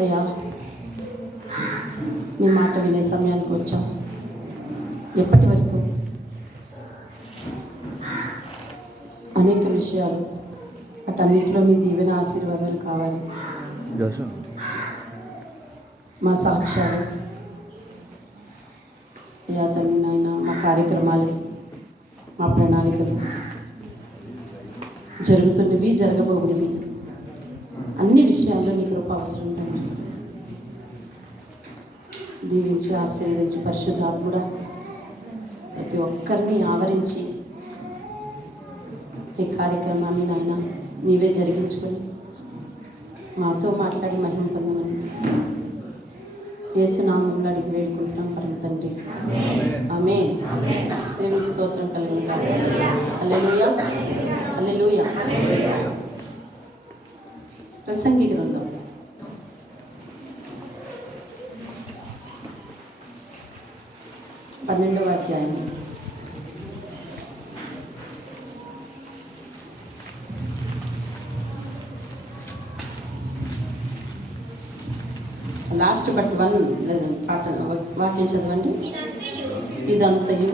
అయ్యా, నీ మాట వినే సమయానికి వచ్చాం. ఎప్పటి వరకు అనేక విషయాలు, అటన్నిటిలో నీ దీవెన ఆశీర్వాదాలు కావాలి. మా సాక్ష్యాలు అయ్యా తండ్రి నాయన, మా కార్యక్రమాలు, మా ప్రణాళికలు, జరుగుతున్నవి జరగబోయేవి అన్ని విషయాల్లో నీ కృప అవసరం తండ్రి. దీవించి ఆశీర్వదించి పరిశుద్ధాత్ముడా ప్రతి ఒక్కరిని ఆవరించి ఈ కార్యక్రమాన్ని నాయన నీవే జరిగించుకొని మాతో మాట్లాడి మహిమ పొందమని యేసు నామములో అడిగి వేడుకుంటున్నాం పరమ తండ్రి. ఆమేన్. దేవునికి స్తోత్రం కలుగును. హల్లెలూయా, హల్లెలూయా. ప్రసంగి గ్రంథం 12వ అధ్యాయం. లాస్ట్ బట్ 1 పాట వాక్యం చదవండి. ఇదంతయు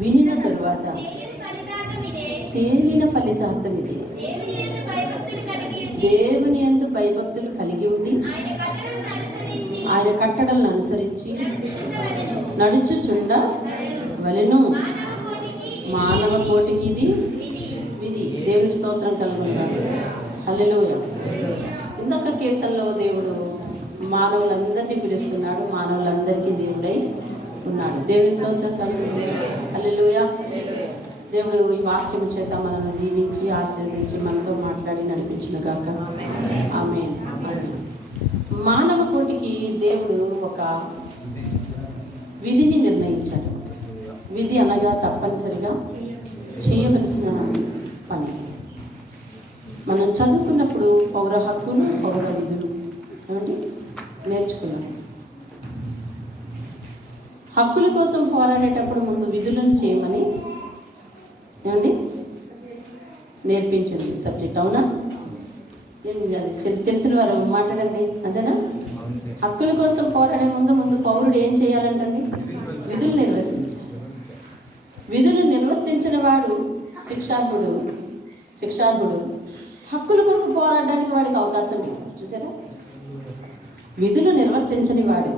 వినిన తరువాత తేలిన ఫలితార్థం ఇది. దేవుని యందు భయభక్తులు కలిగి ఉండి ఆయన కట్టడలను అనుసరించి నడుచుచుండ వలెను. మానవ కోటికి ఇది విధి. దేవుని స్తోత్రం కలుగుతారు. హల్లెలూయా. ఇందాక కీర్తనలో దేవుడు మానవులందరినీ పిలుస్తున్నాడు, మానవులందరికీ దేవుడై ఉన్నాడు. దేవుని స్తోత్రం కలుగుతుంది. హల్లెలూయా. దేవుడు ఈ వాక్యం చేత మనల్ని దీవించి ఆశీర్వదించి మనతో మాట్లాడి నడిపించునుగాక. ఆమేన్. మానవ కోటికి దేవుడు ఒక విధిని నిర్ణయించాడు. విధి అనగా తప్పనిసరిగా చేయవలసిన పని. మనం చదువుకున్నప్పుడు పౌర హక్కులు, పౌర విధులు ఏమంటే నేర్చుకున్నాం. హక్కుల కోసం పోరాడేటప్పుడు ముందు విధులను చేయమని ఏమండి నేర్పించింది సబ్జెక్ట్. అవునా? అది తెలిసిన వారు మాట్లాడండి. అంతేనా? హక్కుల కోసం పోరాడే ముందు పౌరుడు ఏం చేయాలంటండి? విధులు నిర్వర్తించాలి. విధులు నిర్వర్తించిన వాడు శిక్షార్హుడు. హక్కుల కొరకు పోరాడడానికి వాడికి అవకాశం లేదు. చూసారా? విధులు నిర్వర్తించని వాడు,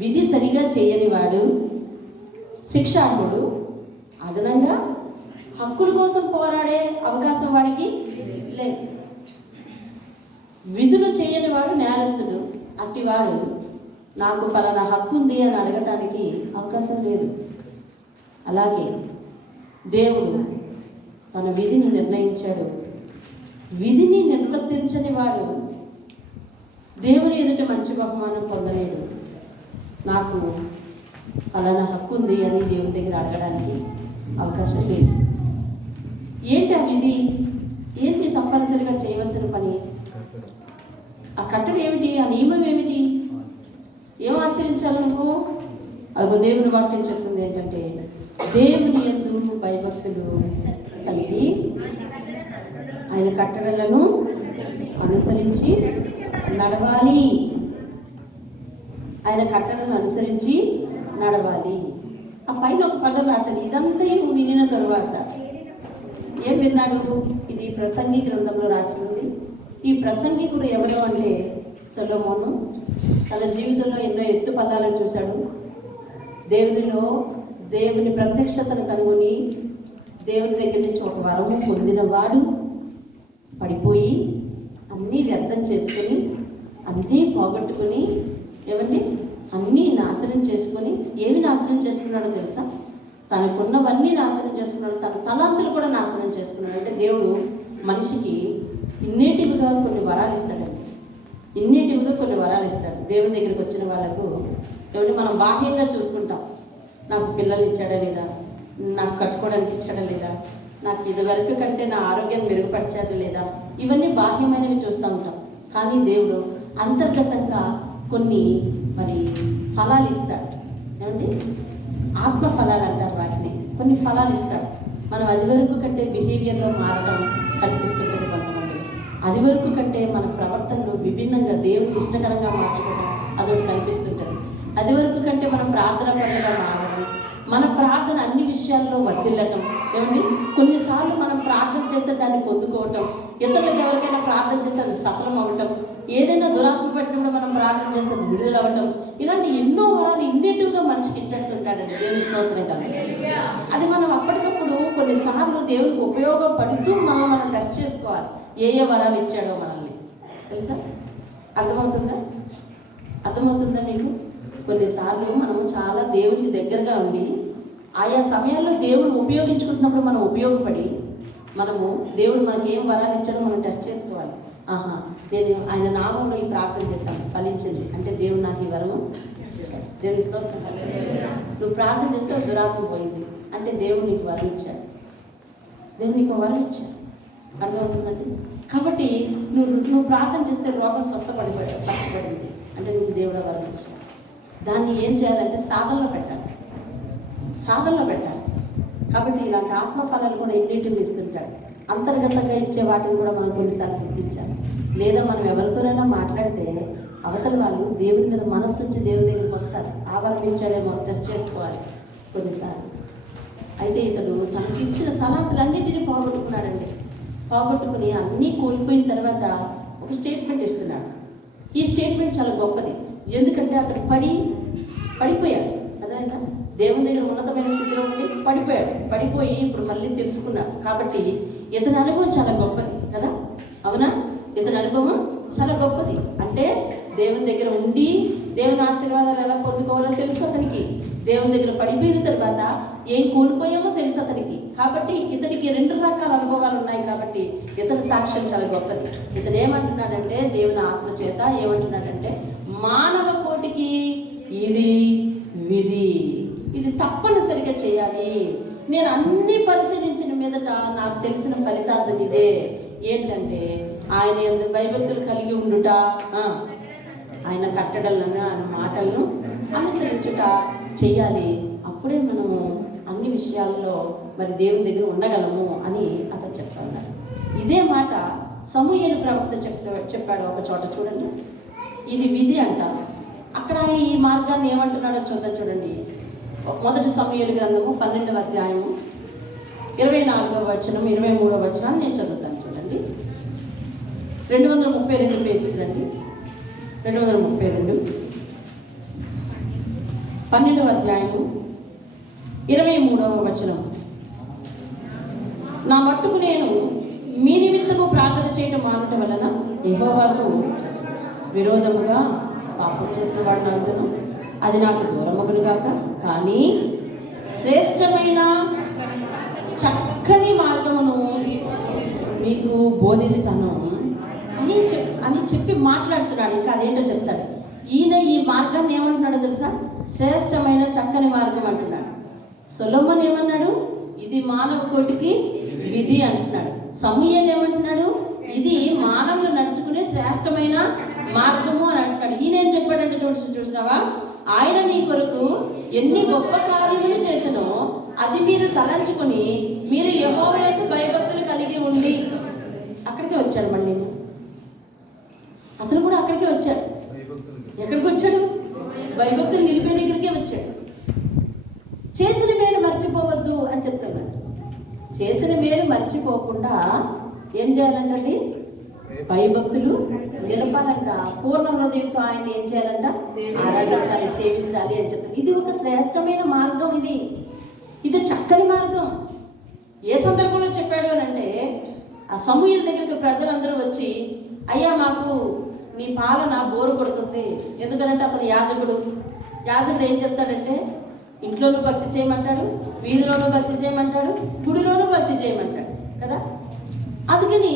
విధి సరిగా చేయని వాడు శిక్షార్హుడు. అదనంగా హక్కుల కోసం పోరాడే అవకాశం వాడికి లేదు. విధులు చేయని వాడు నేరస్తుడు. అట్టివాడు నాకు పలానా హక్కు ఉంది అని అడగటానికి అవకాశం లేదు. అలాగే దేవుడు తన విధిని నిర్ణయించాడు. విధిని నిర్వర్తించని వాడు దేవుని ఎదుట మంచి బహుమానం పొందలేడు. నాకు పలానా హక్కు ఉంది అని దేవుని దగ్గర అడగడానికి అవకాశం లేదు. ఏంటి ఆ విధి? ఏంటి తప్పనిసరిగా చేయవలసిన పని? ఆ కట్టడి ఏమిటి? ఆ నియమం ఏమిటి? ఏం ఆచరించాలనుకో? అదిగో దేవుని వాక్యం చెప్తుంది ఏంటంటే, దేవుని యందు భయభక్తులు కలిగి ఆయన కట్టడలను అనుసరించి నడవాలి. ఆయన కట్టడలను అనుసరించి నడవాలి. ఆ పైన ఒక పదం రాశాడు. ఇదంతా వినిన తరువాత ఏం విన్నాడు? ఇది ప్రసంగి గ్రంథంలో రాసి ఉంది. ఈ ప్రసంగికుడు ఎవరు అంటే సొలొమోను. తన జీవితంలో ఎన్నో ఎత్తు పల్లాలను చూశాడు. దేవుని ప్రత్యక్షతను కనుగొని దేవుని దగ్గర నుంచి ఒక వరము పొందిన వాడు పడిపోయి అన్నీ వ్యర్థం చేసుకొని, అన్నీ పోగొట్టుకుని, ఏమండి అన్నీ నాశనం చేసుకొని, ఏమి నాశనం చేసుకున్నాడో తెలుసా? తనకున్నవన్నీ నాశనం చేసుకున్నాడు. తన తలాంతులు కూడా నాశనం చేసుకున్నాడు. అంటే దేవుడు మనిషికి ఇన్నేటివ్గా కొన్ని వరాలు ఇస్తాడండి. దేవుని దగ్గరికి వచ్చిన వాళ్ళకు ఏమంటే మనం బాహ్యంగా చూసుకుంటాం. నాకు పిల్లలు ఇచ్చాడా లేదా, నాకు కట్టుకోవడానికి ఇచ్చాడా లేదా, నాకు ఇదివరకు కంటే నా ఆరోగ్యాన్ని మెరుగుపరిచాడా లేదా, ఇవన్నీ బాహ్యమైనవి చూస్తూ ఉంటాం. కానీ దేవుడు అంతర్గతంగా కొన్ని ఫలాలు ఇస్తాడు. ఏమంటే ఆత్మ ఫలాలు అంటారు వాటిని. కొన్ని ఫలాలు ఇస్తాడు. మనం అది వరకు కంటే బిహేవియర్లో మారటం కనిపిస్తుంటుంది కొంతమంది. అది వరకు కంటే మన ప్రవర్తనలో విభిన్నంగా దేవునికి ఇష్టకరంగా మార్చుకోవడం అదొకటి కనిపిస్తుంటుంది. అది వరకు కంటే మనం ప్రార్థన పనులుగా మారడం, మన ప్రార్థన అన్ని విషయాల్లో వర్ధిల్లటం. ఏమండి, కొన్నిసార్లు మనం ప్రార్థన చేస్తే దాన్ని పొందుకోవటం, ఇతరులకు ఎవరికైనా ప్రార్థన చేస్తే అది సఫలం అవ్వటం, ఏదైనా దురాత్మ పెట్టినప్పుడు మనం ప్రార్థన చేస్తే అది విడుదల అవ్వటం, ఇలాంటి ఎన్నో వరాలు ఇన్నేటివ్గా మనిషికి ఇచ్చేస్తుంటాడండి దేవుని స్తోత్రం కదా. అది మనం అప్పటికప్పుడు కొన్నిసార్లు దేవునికి ఉపయోగపడుతూ మనం టెస్ట్ చేసుకోవాలి, ఏ వరాలు ఇచ్చాడో మనల్ని. తెలుసా? అర్థమవుతుందా మీకు? కొన్నిసార్లు మనం చాలా దేవునికి దగ్గరగా ఉండి ఆయా సమయాల్లో దేవుడు ఉపయోగించుకుంటున్నప్పుడు మనం ఉపయోగపడి మనము దేవుడు మనకి ఏం వరాలు ఇచ్చాడో మనం టెస్ట్ చేసుకోవాలి. నేను ఆయన నామంలో ఈ ప్రార్థన చేశాను, ఫలించింది అంటే దేవుడు నాకు ఈ వరము దేవుని స్తోత్రం. నువ్వు ప్రార్థన చేస్తే దురాత్మ పోయింది అంటే దేవుడు నీకు వరం ఇచ్చాడు, దేవుడు నీకు వరం ఇచ్చాడు. అర్థమవుతుందండి? కాబట్టి నువ్వు ప్రార్థన చేస్తే రోగం స్వస్థపడిపోయింది అంటే నీకు దేవుడు వరం ఇచ్చాడు. దాన్ని ఏం చేయాలంటే సాధనలో పెట్టాలి. కాబట్టి ఇలాంటి ఆత్మఫలాలు కూడా ఎన్నింటిని ఇస్తుంటాడు. అంతర్గతంగా ఇచ్చే వాటిని కూడా మనం కొన్నిసార్లు గుర్తించాలి. లేదా మనం ఎవరితోనైనా మాట్లాడితే అవతల వాళ్ళు దేవుని మీద మనస్సు నుంచి దేవుని దగ్గరికి వస్తారు. ఆవరణించాడేమో టెస్ట్ చేసుకోవాలి కొన్నిసార్లు. అయితే ఇతడు తనకి ఇచ్చిన తలాంతులన్నింటినీ పోగొట్టుకుని అన్నీ కోల్పోయిన తర్వాత ఒక స్టేట్మెంట్ ఇస్తున్నాడు. ఈ స్టేట్మెంట్ చాలా గొప్పది. ఎందుకంటే అతడు పడిపోయాడు. అదైనా దేవుని దగ్గర ఉన్నతమైన స్థితిలో ఉండి పడిపోయి ఇప్పుడు మళ్ళీ తెలుసుకున్నాడు. కాబట్టి ఇతని అనుభవం చాలా గొప్పది కదా, అవునా? ఇతని అనుభవం చాలా గొప్పది. అంటే దేవుని దగ్గర ఉండి దేవుని ఆశీర్వాదాలు ఎలా పొందుకోవాలో తెలుసు అతనికి. దేవుని దగ్గర పడిపోయిన తర్వాత ఏం కోల్పోయామో తెలుసు అతనికి. కాబట్టి ఇతనికి 2 రకాల అనుభవాలు ఉన్నాయి. కాబట్టి ఇతని సాక్ష్యం చాలా గొప్పది. ఇతను ఏమంటున్నాడంటే దేవుని ఆత్మ చేత ఏమంటున్నాడంటే మానవ కోటికి ఇది విధి, ఇది తప్పనిసరిగా చేయాలి. నేను అన్ని పరిశీలించిన మీదట నాకు తెలిసిన ఫలితార్థం ఇదే. ఏంటంటే ఆయన యందు భయభక్తులు కలిగి ఉండుట, ఆయన కట్టడలను ఆయన మాటలను అనుసరించుట చేయాలి. అప్పుడే మనము అన్ని విషయాల్లో మరి దేవుని దగ్గర ఉండగలము అని అతను చెప్తున్నారు. ఇదే మాట సమూయేలు ప్రవక్త చెప్పాడు ఒక చోట. చూడండి, ఇది విధి అంట. అక్కడ ఆయన ఈ మార్గాన్ని ఏమంటున్నాడో చూడండి. 1 సమూయేలు గ్రంథము 12వ అధ్యాయము 24వ వచనం 23వ వచనాన్ని నేను చదువుతాను. చూడండి, 232 పేజీలు రండి. 232 12వ అధ్యాయము 23వ వచనం. నా మట్టుకు నేను మీ నిమిత్తము ప్రార్థన చేయటం మానటం వలన యెహోవాకు విరోధముగా పాపం చేసిన వాడిని అందును, అది నాకు దూరమగునుగాక. కానీ శ్రేష్టమైన చక్కని మార్గమును మీకు బోధిస్తాను అని చెప్పి మాట్లాడుతున్నాడు. ఇంకా అదేంటో చెప్తాడు. ఈయన ఈ మార్గాన్ని ఏమంటున్నాడో తెలుసా? శ్రేష్టమైన చక్కని మార్గం అంటున్నాడు. సొలొమోను ఏమన్నాడు? ఇది మానవ కోటికి విధి అంటున్నాడు. సమూయేలు ఏమంటున్నాడు? ఇది మానవులు నడుచుకునే శ్రేష్టమైన మార్గము అని అంటున్నాడు. ఈయన ఏం చెప్పాడంటే చూసినావా, ఆయన మీ కొరకు ఎన్ని గొప్ప కార్యములు చేసినో అది మీరు తలంచుకొని మీరు యెహోవా యందు భయభక్తులు కలిగి ఉండి. అక్కడికే వచ్చాడు. మళ్ళీ అతను కూడా అక్కడికే వచ్చాడు. ఎక్కడికి వచ్చాడు? భయభక్తులు నిలిపే దగ్గరికే వచ్చాడు. చేసిన మేలు మర్చిపోవద్దు అని చెప్తున్నాడు. చేసిన మేలు మర్చిపోకుండా ఏం చేయాలంటండి? భయభక్తులు నిలపాలంట. పూర్ణ హృదయంతో ఆయన ఏం చేయాలంట? ఆరాధించాలి, సేవించాలి అని చెప్తారు. ఇది ఒక శ్రేష్టమైన మార్గం. ఇది చక్కని మార్గం. ఏ సందర్భంలో చెప్పాడు అని అంటే, ఆ సమూయేలు దగ్గరికి ప్రజలందరూ వచ్చి, అయ్యా మాకు నీ పాలన బోరు కొడుతుంది. ఎందుకనంటే అతను యాజకుడు ఏం చెప్తాడంటే, ఇంట్లోనూ భక్తి చేయమంటాడు, వీధిలోనూ భక్తి చేయమంటాడు, గుడిలోనూ భక్తి చేయమంటాడు కదా. అందుకని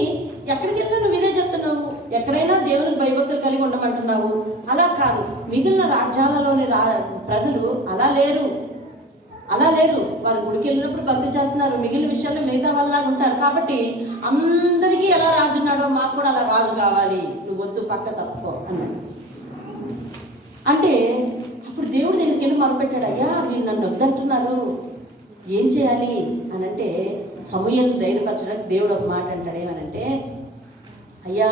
ఎక్కడికి వెళ్ళినా నువ్వు ఇదే చెప్తున్నావు. ఎక్కడైనా దేవునికి భయభక్తులు కలిగి ఉండమంటున్నావు. అలా కాదు, మిగిలిన రాజ్యాలలోని ప్రజలు అలా లేరు. వారు గుడికి వెళ్ళినప్పుడు భక్తి చేస్తున్నారు, మిగిలిన విషయాల్లో మిగతా వాళ్ళలాగా ఉంటారు. కాబట్టి అందరికీ ఎలా రాజు ఉన్నాడో మాకు కూడా అలా రాజు కావాలి, నువ్వు వద్దు, పక్క తప్పుకో అన్నాడు. అంటే అప్పుడు దేవుడు దగ్గరికి వెళ్ళి మొదలుపెట్టాడు, అయ్యా మీరు నన్ను వద్దంటున్నారు, ఏం చేయాలి అని అంటే, సమూయేలును ధైర్యపరచడానికి దేవుడు ఒక మాట అంటాడు. ఏమనంటే, అయ్యా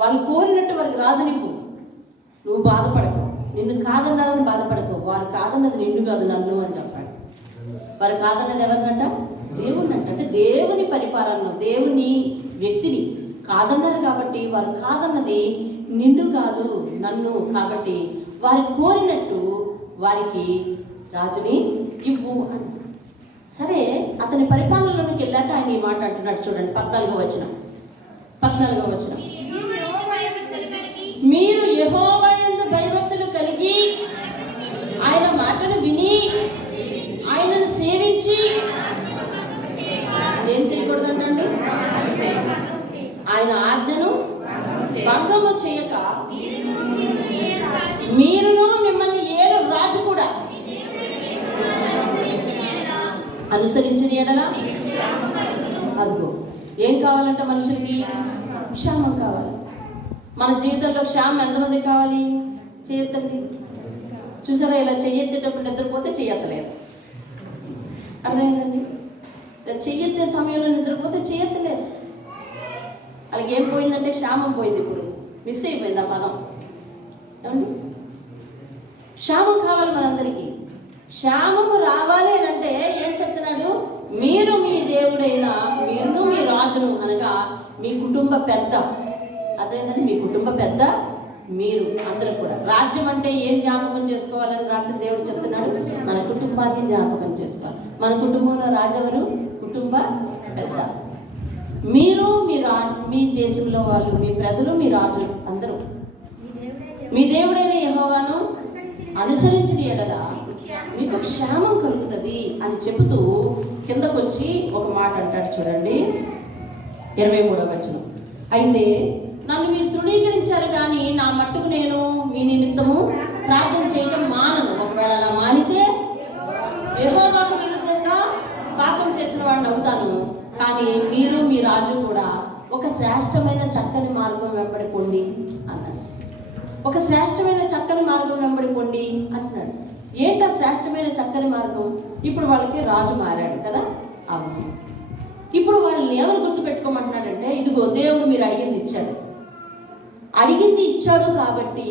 వాళ్ళు కోరినట్టు వారికి రాజునివ్వు, నువ్వు బాధపడకు, నిన్ను కాదన్నారని బాధపడకు, వారు కాదన్నది నిన్ను కాదు నన్ను అని చెప్పాడు. వారు కాదన్నది ఎవరినంట? దేవుణ్ణి అంట. అంటే దేవుని పరిపాలనలో దేవుని వ్యక్తిని కాదన్నారు కాబట్టి వారు కాదన్నది నిన్ను కాదు నన్ను, కాబట్టి వారు కోరినట్టు వారికి రాజుని ఇవ్వు అని. సరే, అతని పరిపాలనలోకి వెళ్ళాక ఆయన ఈ మాట అంటున్నాడు చూడండి, 14వ వచనం. మీరు యెహోవా యందు భయభక్తులు కలిగి ఆయన మాటను విని ఆయనను సేవించి ఏం చేయకూడదంటండి? ఆయన ఆజ్ఞను భంగము చేయక మీరును మిమ్మల్ని ఏడు రాజు కూడా అనుసరించిన ఎడల అదిగో ఏం కావాలంట మనుషులకి? క్షేమం కావాలి. మన జీవితంలో క్షేమం ఎంతమంది కావాలి? చేయొద్దండి. చూసారా, ఇలా చెయ్యెత్తేటప్పుడు నిద్రపోతే చెయ్యత్తలేదు. అర్థమైందండి? చెయ్యెత్తే సమయంలో నిద్రపోతే చెయ్యత్తలేదు. అలాగే ఏం పోయిందంటే క్షేమం పోయింది. ఇప్పుడు మిస్ అయిపోయింది ఆ పదం. ఏమండి? క్షేమం కావాలి మనందరికీ. క్షేమము రావాలి అని అంటే ఏం చెప్తున్నాడు? మీరు మీ దేవుడైన మీరును మీ రాజును అనగా మీ కుటుంబ పెద్ద. అదేంటంటే మీ కుటుంబ పెద్ద మీరు అందరూ కూడా. రాజ్యం అంటే ఏం జ్ఞాపకం చేసుకోవాలని రాత్రి దేవుడు చెప్తున్నాడు? మన కుటుంబాన్ని జ్ఞాపకం చేసుకోవాలి. మన కుటుంబంలో రాజు ఎవరు? కుటుంబ పెద్ద. మీరు మీ దేశంలో వాళ్ళు, మీ ప్రజలు, మీ రాజు అందరూ మీ దేవుడైన యెహోవాను అనుసరించిన ఎడల మీకు క్షేమం కలుగుతుంది అని చెబుతూ కిందకు వచ్చి ఒక మాట అంటాడు చూడండి, 23వ వచనం. అయితే నన్ను మీరు తృణీకరించారు కానీ నా మట్టుకు నేను మీ నిమిత్తము ప్రార్థన చేయడం మానను. ఒకవేళ అలా మానితే యెహోవాకు విరుద్ధంగా పాపం చేసిన వాడిని అవుతాను. కానీ మీరు మీ రాజు కూడా ఒక శ్రేష్టమైన చక్కని మార్గం వెంబడి పొండి అన్నాడు. ఒక శ్రేష్టమైన చక్కని మార్గం వెంబడి పొండి అంటున్నాడు. ఏంటా శ్రేష్టమైన చక్కని మార్గం? ఇప్పుడు వాళ్ళకి రాజు మారాడు కదా. అవును. ఇప్పుడు వాళ్ళని ఏమని గుర్తుపెట్టుకోమంటున్నాడంటే, ఇదిగో దేవుడు మీరు అడిగింది ఇచ్చాడు కాబట్టి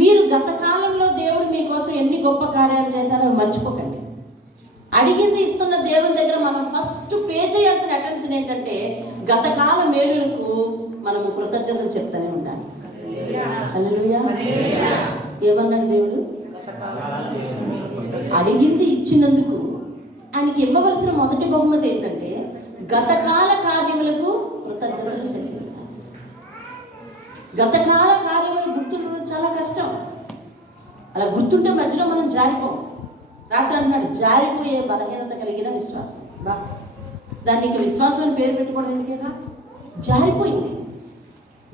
మీరు గత కాలంలో దేవుడు మీకోసం ఎన్ని గొప్ప కార్యాలు చేశారో మర్చిపోకండి. అడిగింది ఇస్తున్న దేవుని దగ్గర మనం ఫస్ట్ పే చేయాల్సిన అటెన్షన్ ఏంటంటే గతకాల మేలులకు మనము కృతజ్ఞతలు చెప్తూనే ఉండాలి. హల్లెలూయా. ఏమన్నాడు దేవుడు? అడిగింది ఇచ్చినందుకు ఆయనకి ఇవ్వవలసిన మొదటి బహుమతి ఏంటంటే గతకాల కార్యములకు కృతజ్ఞతలు చెల్లించాలి. గతకాల కార్యములు గుర్తుండడం చాలా కష్టం. అలా గుర్తుంటే మధ్యలో మనం జారిపోం. రాత్రి అన్నాడు జారిపోయే బలహీనత కలిగిన విశ్వాసం. దాన్ని ఇంకా విశ్వాసం అని పేరు పెట్టుకోవడం ఎందుకేగా? జారిపోయింది,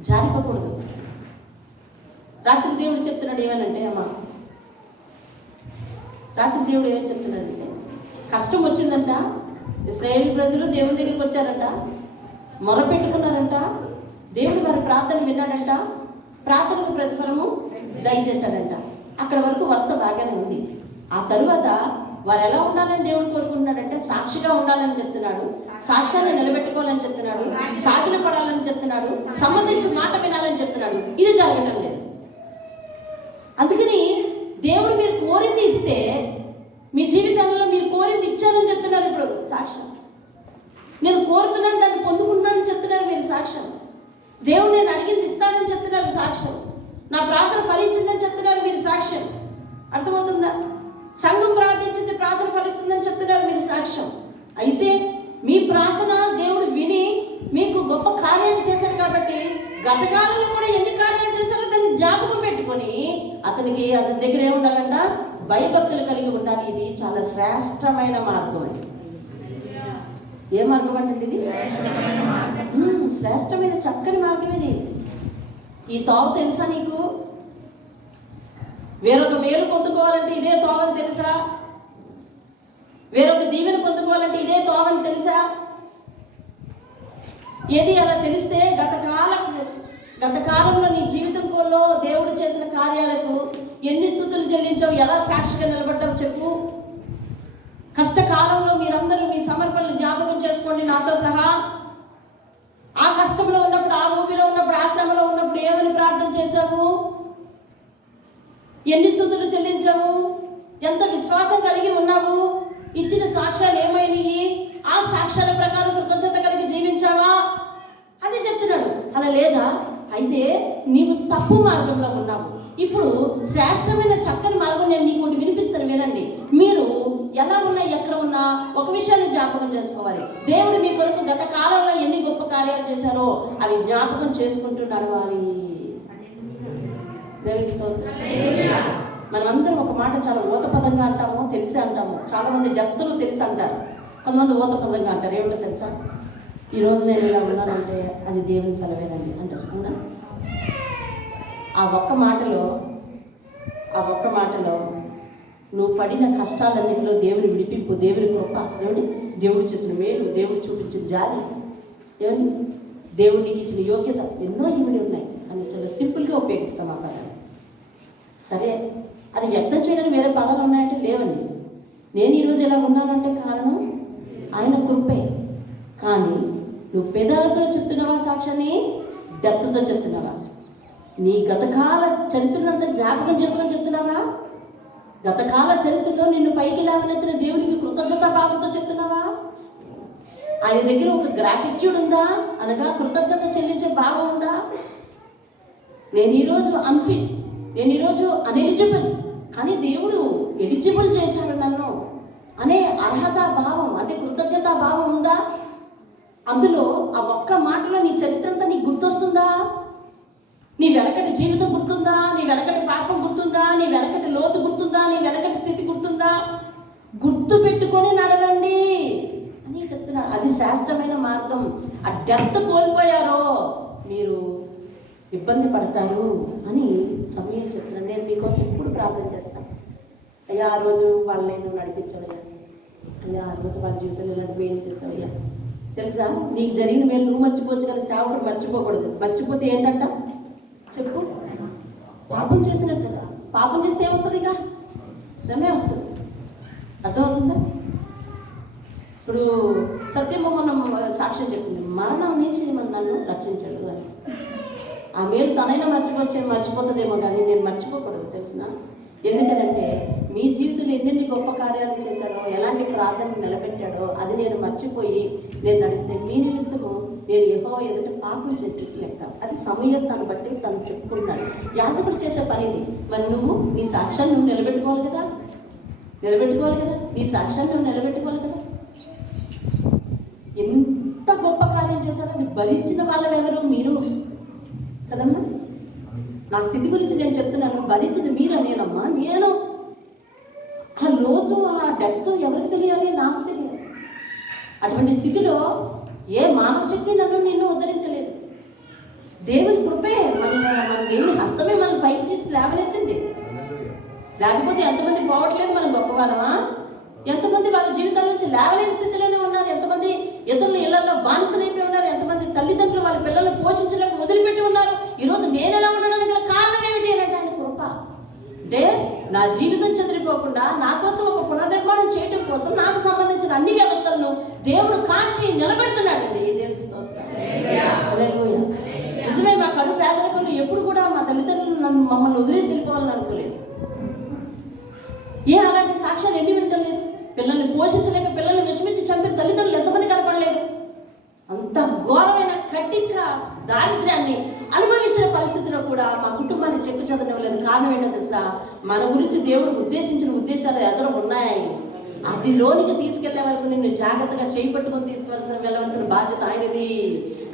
జారిపోకూడదు. రాత్రి దేవుడు చెప్తున్నాడు ఏమనంటే, రాత్రి దేవుడు ఏమని చెప్తున్నాడంటే, కష్టం వచ్చిందంట, ఇశ్రాయేలు ప్రజలు దేవుని దగ్గరికి వచ్చారంట, మొరపెట్టుకున్నారంట, దేవుడు వారి ప్రార్థన విన్నాడంట, ప్రార్థనకు ప్రతిఫలము దయచేశాడంట. అక్కడ వరకు వరుస బాగానే ఉంది. ఆ తరువాత వారు ఎలా ఉండాలని దేవుడు కోరుకుంటున్నాడంటే సాక్షిగా ఉండాలని చెప్తున్నాడు, సాక్ష్యాన్ని నిలబెట్టుకోవాలని చెప్తున్నాడు, సాగిల పడాలని చెప్తున్నాడు, సంబంధించి మాట వినాలని చెప్తున్నాడు. ఇది జరగటం లేదు. అందుకని దేవుడు మీరు కోరింది ఇస్తే మీ జీవితంలో మీరు కోరింది ఇచ్చారని చెప్తున్నారు. ఇప్పుడు సాక్ష్యం. నేను కోరుతున్నాను దాన్ని పొందుకుంటున్నానని చెప్తున్నారు మీరు సాక్ష్యం. దేవుడు నేను అడిగింది ఇస్తానని చెప్తున్నారు సాక్ష్యం. నా ప్రార్థన ఫలించిందని చెప్తున్నారు మీరు సాక్ష్యం. అర్థమవుతుందా? సంఘం ప్రార్థించింది, ప్రార్థన ఫలిస్తుందని చెప్తున్నారు మీరు సాక్ష్యం. అయితే మీ ప్రార్థన దేవుడు విని మీకు గొప్ప కార్యాలు చేశాడు కాబట్టి గతకాలంలో కూడా ఎన్ని కార్యాలు చేశారో దాన్ని జ్ఞాపకం పెట్టుకొని అతని దగ్గర ఏముండాలంట? భయభక్తులు కలిగి ఉండాలి. ఇది చాలా శ్రేష్టమైన మార్గం అండి. ఏ మార్గం అంటే ఇది? శ్రేష్టమైన చక్కని మార్గం ఇది. ఈ తోవ తెలుసా నీకు? వేరొక మేలు పొందుకోవాలంటే ఇదే తోవని తెలుసా? వేరొక దీవెన పొందుకోవాలంటే ఇదే తోవని తెలుసా? ఏది అలా తెలిస్తే గతకాలంలో నీ జీవితంలో దేవుడు చేసిన కార్యాలకు ఎన్ని స్తుతులు చెల్లించావు, ఎలా సాక్షిగా నిలబడ్డావు చెప్పు. కష్టకాలంలో మీరందరూ మీ సమర్పణలు జ్ఞాపకం చేసుకోండి నాతో సహా. ఆ కష్టంలో ఉన్నప్పుడు, ఆ ఊపిలో ఉన్నప్పుడు, ఆ శ్రమలో ఉన్నప్పుడు ఏమని ప్రార్థన చేశావు? ఎన్ని స్తుతులు చెల్లించావు? ఎంత విశ్వాసం కలిగి ఉన్నావు? ఇచ్చిన సాక్ష్యాలు ఏమైనాయి? ఆ సాక్ష్యాల ప్రకారం కృతజ్ఞత కలిగి జీవించావా? అది చెప్తున్నాడు. అలా లేదా? అయితే నీవు తప్పు మార్గంలో ఉన్నావు. ఇప్పుడు శ్రేష్టమైన చక్కని మార్గం నేను నీకు వినిపిస్తాను, వినండి. మీరు ఎలా ఉన్నా, ఎక్కడ ఉన్నా ఒక విషయాన్ని జ్ఞాపకం చేసుకోవాలి. దేవుడు మీ కొరకు గత కాలంలో ఎన్ని గొప్ప కార్యాలు చేశారో అవి జ్ఞాపకం చేసుకుంటూ నడవాలి. దేవుడికి స్తోత్రం. మనమందరం ఒక మాట చాలా ఊతపదంగా అంటాము, తెలిసి అంటాము. చాలా మంది డెప్త్లు తెలిసి అంటారు, కొంతమంది ఊతపదంగా అంటారు. ఏమిటో తెలుసా? ఈరోజు నేను ఇలా ఉన్నానంటే అది దేవుని సెలవేనండి అంటారు. అవునా? ఆ ఒక్క మాటలో నువ్వు పడిన కష్టాలన్నింటిలో దేవుని విడిపింపు, దేవుని కృప, ఏమిటి దేవుడు చేసిన మేలు, దేవుడు చూపించిన జాలి, ఏమిటి దేవుడు నీకు ఇచ్చిన యోగ్యత ఎన్నో ఇమిడి ఉన్నాయి అని చాలా సింపుల్గా ఉపయోగిస్తాం ఆ పదాన్ని. సరే, అది వ్యక్తం చేయడానికి వేరే పదాలు ఉన్నాయంటే లేవండి. నేను ఈరోజు ఇలా ఉన్నానంటే కారణం ఆయన కృపే. కానీ నువ్వు పెదాలతో చెప్తున్నావా సాక్ష్యాన్ని? డెప్త్తో చెప్తున్నావా? నీ గతకాల చరిత్రనంతా జ్ఞాపకం చేసుకొని చెప్తున్నావా? గతకాల చరిత్రలో నిన్ను పైకి లేవనెత్తిన దేవునికి కృతజ్ఞతా భావంతో చెప్తున్నావా? ఆయన దగ్గర ఒక గ్రాటిట్యూడ్ ఉందా? అనగా కృతజ్ఞత చెల్లించే భావం ఉందా? నేను ఈరోజు అన్ఫిట్, నేను ఈరోజు అన్ఎలిజిబుల్, కానీ దేవుడు ఎలిజిబుల్ చేశాడు నన్ను అనే అర్హతా భావం, అంటే కృతజ్ఞతా భావం ఉందా? అందులో ఆ ఒక్క మాటలో నీ చరిత్ర అంతా నీకు గుర్తొస్తుందా? నీ వెనకటి జీవితం గుర్తుందా? నీ వెనకటి పాపం గుర్తుందా? నీ వెనకటి లోతు గుర్తుందా? నీ వెనకటి స్థితి గుర్తుందా? గుర్తు పెట్టుకొని నడవండి అని చెప్తున్నాడు. అది శ్రేష్టమైన మార్గం. ఆ డెప్త్ కోల్పోయారో మీరు ఇబ్బంది పడతారు అని సమయం చెప్తున్నాను. నేను మీకోసం ఎప్పుడు ప్రార్థన చేస్తాను. అయ్యా, ఆ రోజు వాళ్ళని నువ్వు నడిపించవయ్యా. అయ్యా, ఆ రోజు వాళ్ళ జీవితంలో ఇలాంటి మేలు చేసావయ్యా. తెలుసా, నీకు జరిగిన మేలు నువ్వు మర్చిపోవచ్చు, కానీ సేవకుడు మర్చిపోకూడదు. మర్చిపోతే ఏంటంట చెప్పు? పాపం చేసినట్ట. పాపం చేస్తే ఏమొస్తుంది? ఇక శ్రమే వస్తుంది. అర్థమవుతుందా? ఇప్పుడు సత్యము మనం సాక్ష్యం చెప్తుంది, మరణం నుంచి నన్ను రక్షించాడు అని. ఆ మేలు తనైనా మర్చిపోతుందేమో, కానీ నేను మర్చిపోకూడదు. తెలిసిన ఎందుకనంటే మీ జీవితంలో ఎన్ని గొప్ప కార్యాలు చేశాడో, ఎలాంటి ప్రార్థన నిలబెట్టాడో అది నేను మర్చిపోయి నేను నడిస్తే మీ నిమిత్తము నేను యెహోవా ఎదుట పాపం చేసి లెక్క. అది సమయం తను బట్టి తను చెప్పుకుంటాడు. యాజకుడు చేసే పని ఇది. మరి నువ్వు నీ సాక్ష్యాన్ని నువ్వు నిలబెట్టుకోవాలి కదా, నీ సాక్ష్యాన్ని నువ్వు నిలబెట్టుకోవాలి కదా. ఎంత గొప్ప కార్యం చేశాడో అది భరించిన వాళ్ళు ఎవరు? మీరు కదమ్మా. నా స్థితి గురించి నేను చెప్తున్నాను, భరించింది మీరు నేనమ్మా. నేను ఆ లోతు, ఆ డెప్త్ ఎవరికి తెలియాలి? నాకు తెలియాలి. అటువంటి స్థితిలో ఏ మానవ శక్తి నిన్ను ఉద్ధరించలేదు. దేవుని కృపే, మన దేవుని హస్తమే మనం పైకి తీసి లేవనెత్తింది. లేకపోతే ఎంతమంది పోవట్లేదు? మనం గొప్పవాళ్ళమా? ఎంతమంది వాళ్ళ జీవితాల నుంచి లేవలేని స్థితిలోనే ఉన్నారు. ఎంతమంది ఇతరుల ఇళ్లలో బానిసలైపోయి ఉన్నారు. ఎంతమంది తల్లిదండ్రులు వాళ్ళ పిల్లలను పోషించలేక వదిలిపెట్టి ఉన్నారు. ఈరోజు నేను ఎలా ఉండడానికి గల కారణం ఏమిటి అంటే ఆయన కృప. అంటే నా జీవితం చెదిరిపోకుండా నా కోసం ఒక పునర్నిర్మాణం చేయడం కోసం నాకు సంబంధించిన అన్ని వ్యవస్థలను దేవుడు కాచి నిలబెడుతున్నాడండి. దేవుడికి స్తోత్రం. హల్లెలూయా. నిజమే, మా కడు పేదరికంలో ఎప్పుడు కూడా మా తల్లిదండ్రులు మమ్మల్ని వదిలేసి వెళ్ళిపోవాలని అనుకోలేదు. అలాంటి సాక్ష్యాలు ఎన్ని వింటలేదు? పిల్లల్ని పోషించలేక పిల్లల్ని విషమించి చంపిన తల్లిదండ్రులు ఎంతమంది కనపడలేదు? అంత ఘోరమైన కఠిన దారిద్ర్యాన్ని అనుభవించిన పరిస్థితిలో కూడా మా కుటుంబాన్ని చెక్కు చెదరనివ్వలేదు. కారణం ఏంటో తెలుసా? మన గురించి దేవుడు ఉద్దేశించిన ఉద్దేశాలు ఎదురు ఉన్నాయి. అది లోనికి తీసుకెళ్లే వరకు నిన్ను జాగ్రత్తగా చేయి పట్టుకొని వెళ్ళవలసిన బాధ్యత ఆయనది.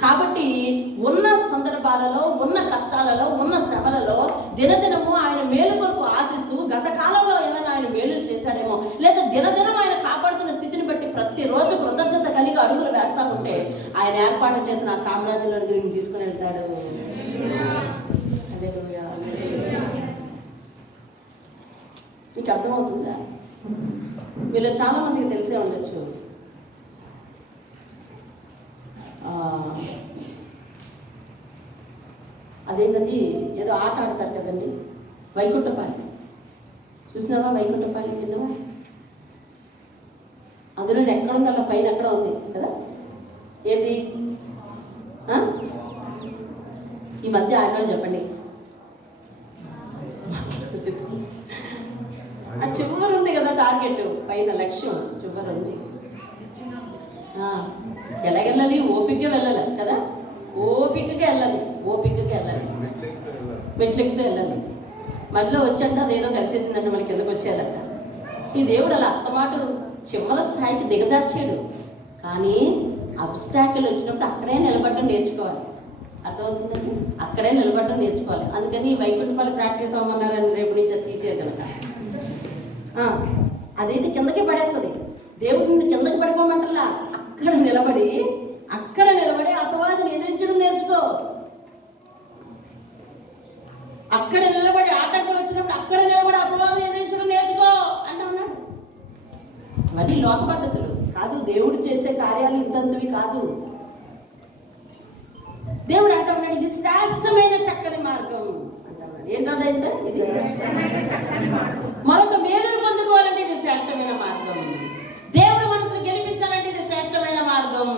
కాబట్టి ఉన్న సందర్భాలలో, ఉన్న కష్టాలలో, ఉన్న శ్రమలలో దినదినము ఆయన మేలు కొరకు ఆశిస్తూ, గత కాలంలో ఏమైనా ఆయన మేలు చేశాడేమో, లేదా దినదినం ఆయన కాపాడుతున్న స్థితిని బట్టి ప్రతిరోజు కృతజ్ఞత కలిగి అడుగులు వేస్తా ఉంటే ఆయన ఏర్పాటు చేసిన ఆ సామ్రాజ్యంలో నిన్ను తీసుకుని వెళ్తాడు. మీకు అర్థమవుతుందా? వీళ్ళు చాలా మందికి తెలిసే ఉండొచ్చు. అదేంటది, ఏదో ఆట ఆడతారు కదండి, వైకుంఠపాలి. చూసినావా వైకుంఠపాలి? విన్నావా? అందులో ఎక్కడుంది? అలా పైన ఎక్కడ ఉంది కదా, ఏది ఈ మధ్య ఆడలో చెప్పండి. ఆ చివరి ఉంది కదా టార్గెట్, పైన లక్ష్యం చివరి ఉంది. ఎలాగెళ్ళాలి? ఓపికగా వెళ్ళాలి కదా, ఓపికగా వెళ్ళాలి, ఓపికగా వెళ్ళాలి, మెట్లెక్కుతూ వెళ్ళాలి. మళ్ళీ వచ్చంటే అదేదో కలిసేసిందంటే మనకి కిందకు వచ్చేయాలంట. ఈ దేవుడు అలా అస్తమాటు చివరి స్థాయికి దిగజార్చాడు. కానీ అబ్స్టాకిల్ వచ్చినప్పుడు అక్కడే నిలబడడం నేర్చుకోవాలి. అర్థమవుతుందండి? అక్కడే నిలబడడం నేర్చుకోవాలి. అందుకని వైకుంఠపాలు ప్రాక్టీస్ అవ్వమన్నారని రేపు నుంచి అది తీసేది కనుక అదైతే కిందకే పడేస్తుంది. దేవుడిని కిందకి పడిపోమంటలా, అక్కడ నిలబడి అపవాదిని ఎదిరించడం నేర్చుకో. అక్కడ నిలబడి ఆటంకం వచ్చినప్పుడు అక్కడ నిలబడి అపవాదిని ఎదిరించడం నేర్చుకో అంటున్నాడు. మరి లోక పద్ధతులు కాదు, దేవుడు చేసే కార్యాలు ఇంతంతవి కాదు. దేవుడు అంటున్నాడు ఇది శ్రేష్టమైన చక్కని మార్గం అంటున్నాడు. ఏంటంటే ఇది మరొక మేలును పొందుకోవాలంటే ఇది శ్రేష్టమైన మార్గం. దేవుడు మనసును గెలిపించాలంటే ఇది శ్రేష్టమైన మార్గం.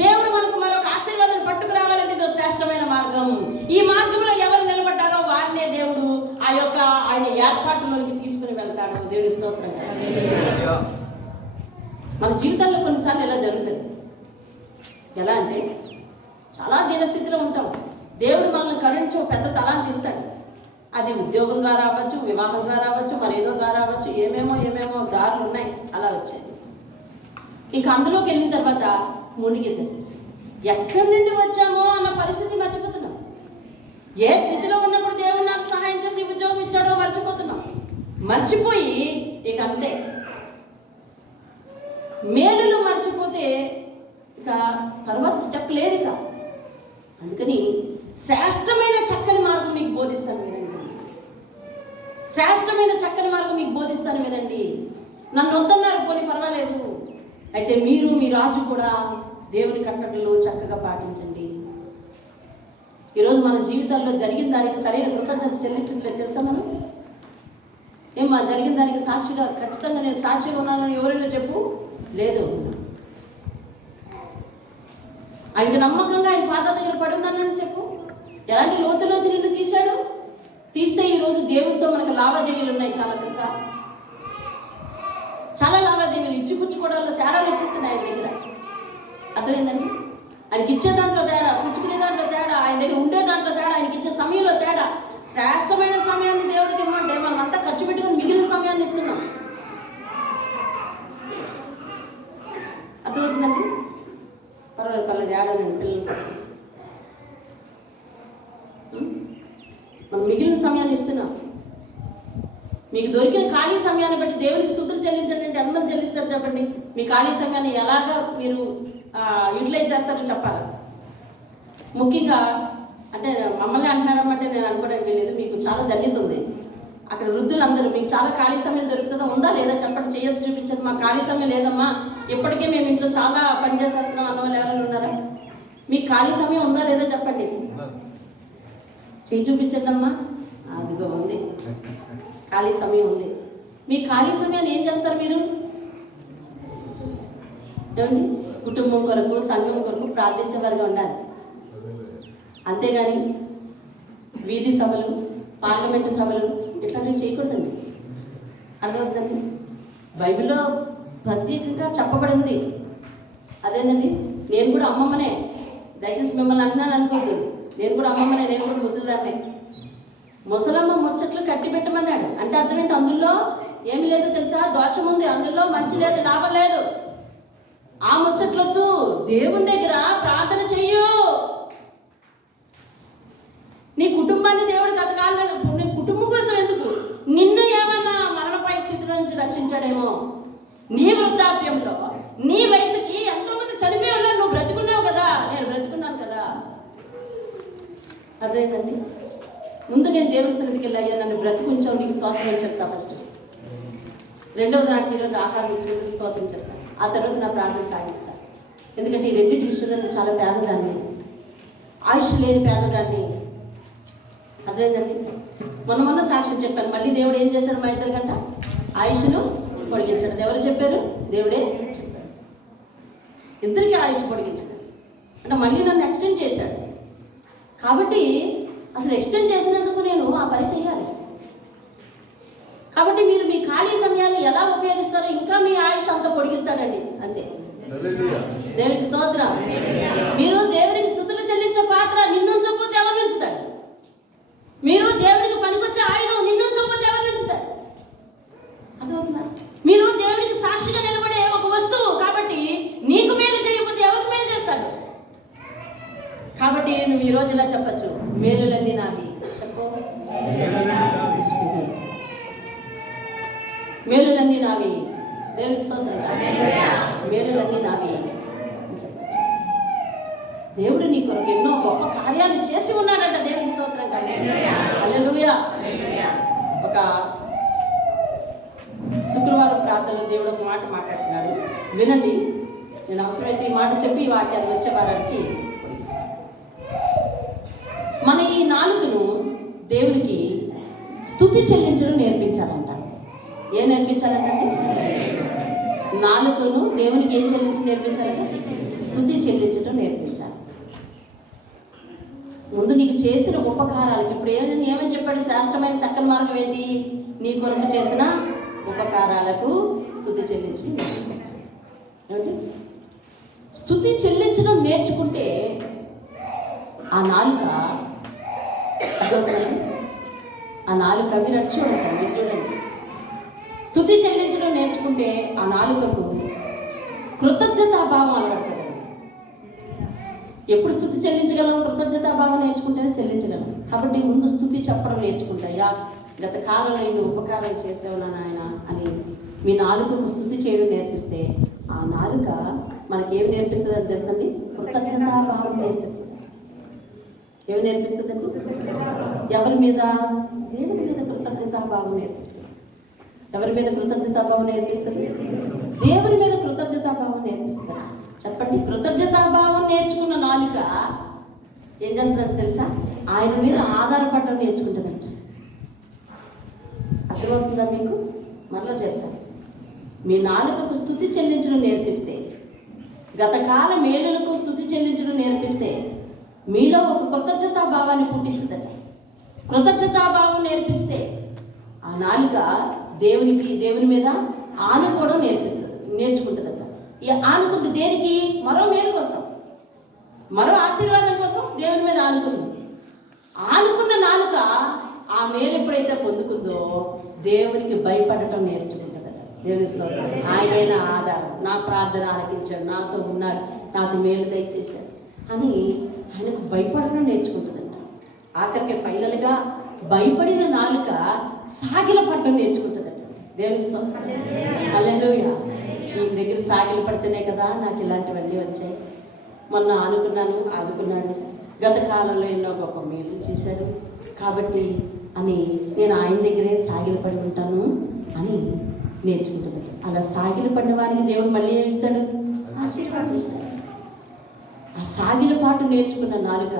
దేవుడు మనకు మరొక ఆశీర్వాదం పట్టుకురావాలంటే ఇది శ్రేష్టమైన మార్గం. ఈ మార్గంలో ఎవరు నిలబడ్డారో వారినే దేవుడు ఆయన ఏర్పాటులోనికి తీసుకుని వెళ్తాడు. దేవుడి స్తోత్రం. మన జీవితాల్లో కొన్నిసార్లు ఇలా జరుగుతుంది. ఎలా అంటే చాలా దీనస్థితిలో ఉంటాం. దేవుడు మనల్ని కరుణించి పెద్ద తలాంతి ఇస్తాడు. అది ఉద్యోగం ద్వారా అవ్వచ్చు, వివాహం ద్వారా అవ్వచ్చు, మరేదో ద్వారా అవ్వచ్చు, ఏమేమో దారులు ఉన్నాయి. అలా వచ్చేది. ఇంకా అందులోకి వెళ్ళిన తర్వాత మునిగి తెస్తుంది. ఎక్కడి నుండి వచ్చామో అన్న పరిస్థితి మర్చిపోతున్నాం. ఏ స్థితిలో ఉన్నప్పుడు దేవుడు నాకు సహాయం చేసి ఉద్యోగం ఇచ్చాడో మర్చిపోయి ఇక అంతే. మేలులు మర్చిపోతే ఇక తర్వాత స్టెప్ లేదు ఇక. అందుకని శ్రేష్టమైన చక్కని మార్గం మీకు బోధిస్తాను వినండి. శ్రేష్టమైన చక్కని మార్గం మీకు బోధిస్తాను వినండి. నన్ను వద్దన్నారు, పోనీ పర్వాలేదు. అయితే మీరు మీ రాజు కూడా దేవుని కట్టడలు చక్కగా పాటించండి. ఈరోజు మన జీవితాల్లో జరిగిన దానికి సరైన కృతజ్ఞత చెల్లించట్లేదు తెలుసా మనం? ఏమ్మా జరిగిన దానికి సాక్షిగా ఖచ్చితంగా నేను సాక్షిగా ఉన్నానని ఎవరైనా చెప్పు. లేదు. ఆయన నమ్మకంగా ఆయన పాదాల దగ్గర పడున్నానని చెప్పు. ఎలాంటి లోతులోంచి నిన్ను తీశాడు? తీస్తే ఈరోజు దేవునితో మనకు లావాదేవీలు ఉన్నాయి. చాలా తెలుసా, చాలా లావాదేవీలు ఇచ్చిపుచ్చుకోవడంలో తేడాలు వచ్చేస్తున్నాయి ఆయన దగ్గర. అర్థమైందండి? ఆయనకి ఇచ్చే దాంట్లో తేడా, పుచ్చుకునే దాంట్లో తేడా, ఆయన దగ్గర ఉండే దాంట్లో తేడా, ఆయనకి ఇచ్చే సమయంలో తేడా. శ్రేష్టమైన సమయాన్ని దేవుడికి ఇవ్వమంటే మనం అంతా ఖర్చు పెట్టుకుని మిగిలిన సమయాన్ని ఇస్తున్నాం. అర్థమవుతుందండి? పర్వాలేదు తేడానండి పిల్లలు. మనం మిగిలిన సమయాన్ని ఇస్తున్నాం. మీకు దొరికిన ఖాళీ సమయాన్ని బట్టి దేవునికి స్తుతులు చెల్లించండి అంటే ఎంతమంది చెల్లిస్తారు చెప్పండి? మీ ఖాళీ సమయాన్ని ఎలాగా మీరు యూటిలైజ్ చేస్తారో చెప్పాలి. ముఖ్యంగా అంటే మమ్మల్ని అంటున్నారమ్మంటే నేను అనుకోవడానికి వెళ్ళలేదు. మీకు చాలా ధన్యత ఉంది. అక్కడ వృద్ధులందరూ మీకు చాలా ఖాళీ సమయం దొరుకుతుందా, ఉందా లేదా చెప్పండి. చేయొద్దు, చూపించండి. మా ఖాళీ సమయం లేదమ్మా, ఇప్పటికే మేము ఇంట్లో చాలా పని చేసేస్తున్నాం అన్న వాళ్ళు ఎవరైనా ఉన్నారా? మీకు ఖాళీ సమయం ఉందా లేదా చెప్పండి. చేయి చూపించండి అమ్మా. అదిగో ఉంది, ఖాళీ సమయం ఉంది. మీ ఖాళీ సమయాన్ని ఏం చేస్తారు మీరు? ఏమండి? కుటుంబం కొరకు, సంఘం కొరకు ప్రార్థించేవారుగా ఉండాలి. అంతేగాని వీధి సభలు, పార్లమెంటు సభలు ఇట్లాంటివి చేయకూడదండి. అర్థమవుతుందండి? బైబిల్లో ప్రత్యేకంగా చెప్పబడింది అదేనండి. నేను కూడా అమ్మమ్మనే, దయచేసి మిమ్మల్ని అంటున్నాను అనుకోవద్దు. నేను కూడా అమ్మమ్మనే, నేను కూడా ముసలిదాన్నే. ముసలమ్మ ముచ్చట్లు కట్టి పెట్టమన్నాడు అంటే అర్థం ఏంటి? అందులో ఏమి లేదు తెలుసా? దోషం ఉంది, అందులో మంచి లేదు, లాభం లేదు. ఆ ముచ్చట్లొద్దు. దేవుని దగ్గర ప్రార్థన చెయ్యు. నీ కుటుంబాన్ని దేవుడు గతకాలంలో నీ కుటుంబం కోసం ఎందుకు? నిన్ను ఏమన్నా మరణపాయ స్థితిలో నుంచి రక్షించాడేమో. నీ వృద్ధాప్యంలో నీ వయసుకి ఎంతోమంది చనిపోయి ఉన్నారు, నువ్వు బ్రతుకున్నావు కదా. నేను బ్రతుకున్నాను కదా. అదేంటండి? ముందు నేను దేవుని సన్నిధికి వెళ్ళి అయ్యా నన్ను బ్రతుకుంచావు, నీకు స్తోత్రం అని చెప్తా ఫస్ట్. రెండవది నాకు ఈరోజు ఆహారం ఇచ్చినందుకు స్తోత్రం చెప్తాను. ఆ తర్వాత నా ప్రార్థన సాగిస్తాను. ఎందుకంటే ఈ రెండింటి విషయంలో నేను చాలా పేదదాన్ని, ఆయుష్ లేని పేదదాన్ని. అదేంటండి? మొన్న సాక్ష్యం చెప్పాను. మళ్ళీ దేవుడు ఏం చేశాడు? మా ఇద్దరు గంట ఆయుష్ను పొడిగించాడు. ఎవరు చెప్పారు? దేవుడే చెప్పాడు. ఇద్దరికి ఆయుష్ పొడిగించాడు. అంటే మళ్ళీ నన్ను ఎక్స్టెండ్ చేశాడు. కాబట్టి అసలు ఎక్స్టెండ్ చేసినందుకు నేను ఆ పని చేయాలి. కాబట్టి మీరు మీ ఖాళీ సమయాన్ని ఎలా ఉపయోగిస్తారో ఇంకా మీ ఆయుష్ అంత పొడిగిస్తాడండి. అంతే. దేవునికి స్తోత్రం. మీరు దేవునికి స్తుతులు చెల్లించే పాత్ర నిన్నుంచకపోతే ఎవరు ఉంచుతాడు? మీరు దేవునికి పనికొచ్చే ఆయన నిన్నుంచకపోతే ఎవరు ఉంచుతాడు? అర్థమవుతుందా? మీరు దేవునికి సాక్షిగా నిలబడే ఒక వస్తువు కాబట్టి నీకు మేలు చేయకపోతే ఎవరికి మేలు చేస్తాడు? కాబట్టి నువ్వు ఈ రోజు ఇలా చెప్పచ్చు, మేలులన్నీ నావి. చెప్పు, మేలులన్నీ నావి. దేవునికి స్తోత్రం. మేలులన్నీ నావి. దేవుడు నీ కొరకు ఎన్నో గొప్ప కార్యాలు చేసి ఉన్నాడంట. దేవునికి స్తోత్రం. హల్లెలూయా. ఒక శుక్రవారం ప్రార్థనలో దేవుడు ఒక మాట మాట్లాడుతున్నాడు, వినండి. నేను అవసరమైతే ఈ మాట చెప్పి ఈ వాక్యాన్ని వచ్చే వారానికి. మన ఈ నాలుకను దేవునికి స్తుతి చెల్లించడం నేర్పించాలంట. ఏం నేర్పించాలంటే, నాలుకను దేవునికి ఏం నేర్పించాలంటే స్తుతి చెల్లించడం నేర్పించాలి. ముందు నీకు చేసిన ఉపకారాలకు ఇప్పుడు ఏమని చెప్పాడు? శ్రేష్టమైన చక్కని మార్గం ఏంటి? నీ కొరకు చేసిన ఉపకారాలకు స్తుతి చెల్లించడం ఏమిటి? స్తుతి చెల్లించడం నేర్చుకుంటే ఆ నాలుక మీరు అడిచి ఉంటారు. మీరు చూడండి, స్తుతి చెల్లించడం నేర్చుకుంటే ఆ నాలుకకు కృతజ్ఞతాభావం అలవడుతుంది. ఎప్పుడు స్తుతి చెల్లించగలను? కృతజ్ఞతాభావం నేర్చుకుంటేనే చెల్లించగలను. కాబట్టి ముందు స్తుతి చెప్పడం నేర్చుకుంటాయా, గత కాలంలో ఇన్ని ఉపకారం చేసావు నాయన అని మీ నాలుకకు స్తుతి చేయడం నేర్పిస్తే ఆ నాలుక మనకి ఏమి నేర్పిస్తుంది అని తెలుసండి? కృతజ్ఞతాభావం నేర్పిస్తుంది. ఏమి నేర్పిస్తుందండి? ఎవరి మీద? దేవుడి మీద కృతజ్ఞతాభావం నేర్పిస్తుంది. ఎవరి మీద కృతజ్ఞతాభావం నేర్పిస్తుంది? దేవుని మీద కృతజ్ఞతాభావం నేర్పిస్తారు. చెప్పండి, కృతజ్ఞతాభావం నేర్చుకున్న నాలుక ఏం చేస్తుందని తెలుసా? ఆయన మీద ఆధారపడడం నేర్చుకుంటుందంట. అర్థమవుతుందా మీకు? మరలా చెప్తాను. మీ నాలుకకు స్తుతి చెల్లించడం నేర్పిస్తే, గతకాల మేలులకు స్తుతి చెల్లించడం నేర్పిస్తే మీలో ఒక కృతజ్ఞతాభావాన్ని పుట్టిస్తుందట. కృతజ్ఞతాభావం నేర్పిస్తే ఆ నాలుక దేవుని మీద ఆనుకోవడం నేర్చుకుంటుందట. ఈ ఆనుకుంది దేనికి? మరో మేలు కోసం, మరో ఆశీర్వాదం కోసం దేవుని మీద ఆనుకుంది. ఆనుకున్న నాలుక ఆ మేలు ఎప్పుడైతే పొందుకుందో దేవునికి భయపడటం నేర్చుకుంటుందట. దేవుని స్తోత్రం. ఆయనైనా ఆధారం, నా ప్రార్థన ఆలకించాడు, నాతో ఉన్నాడు, నాకు మేలు దయచేశాడు అని ఆయనకు భయపడడం నేర్చుకుంటుందంట. ఆఖరికి ఫైనల్గా భయపడిన నాలుక సాగిల పడడం నేర్చుకుంటుందట. దేవుని స్తోత్రం. హల్లెలూయా. ఈ దగ్గర సాగిలు పడితేనే కదా నాకు ఇలాంటివన్నీ వచ్చాయి. మొన్న ఆదుకున్నాడు, గత కాలంలో ఎన్నో గొప్ప మేలు చేశాడు కాబట్టి అని నేను ఆయన దగ్గరే సాగిలు పడి ఉంటాను అని నేర్చుకుంటుంది. అలా సాగిలు పడిన వారికి దేవుడు మళ్ళీ ఏమి ఇస్తాడు? ఆశీర్వాదం ఇస్తాడు. ఆ సాగిల పాటు నేర్చుకున్న నాలుక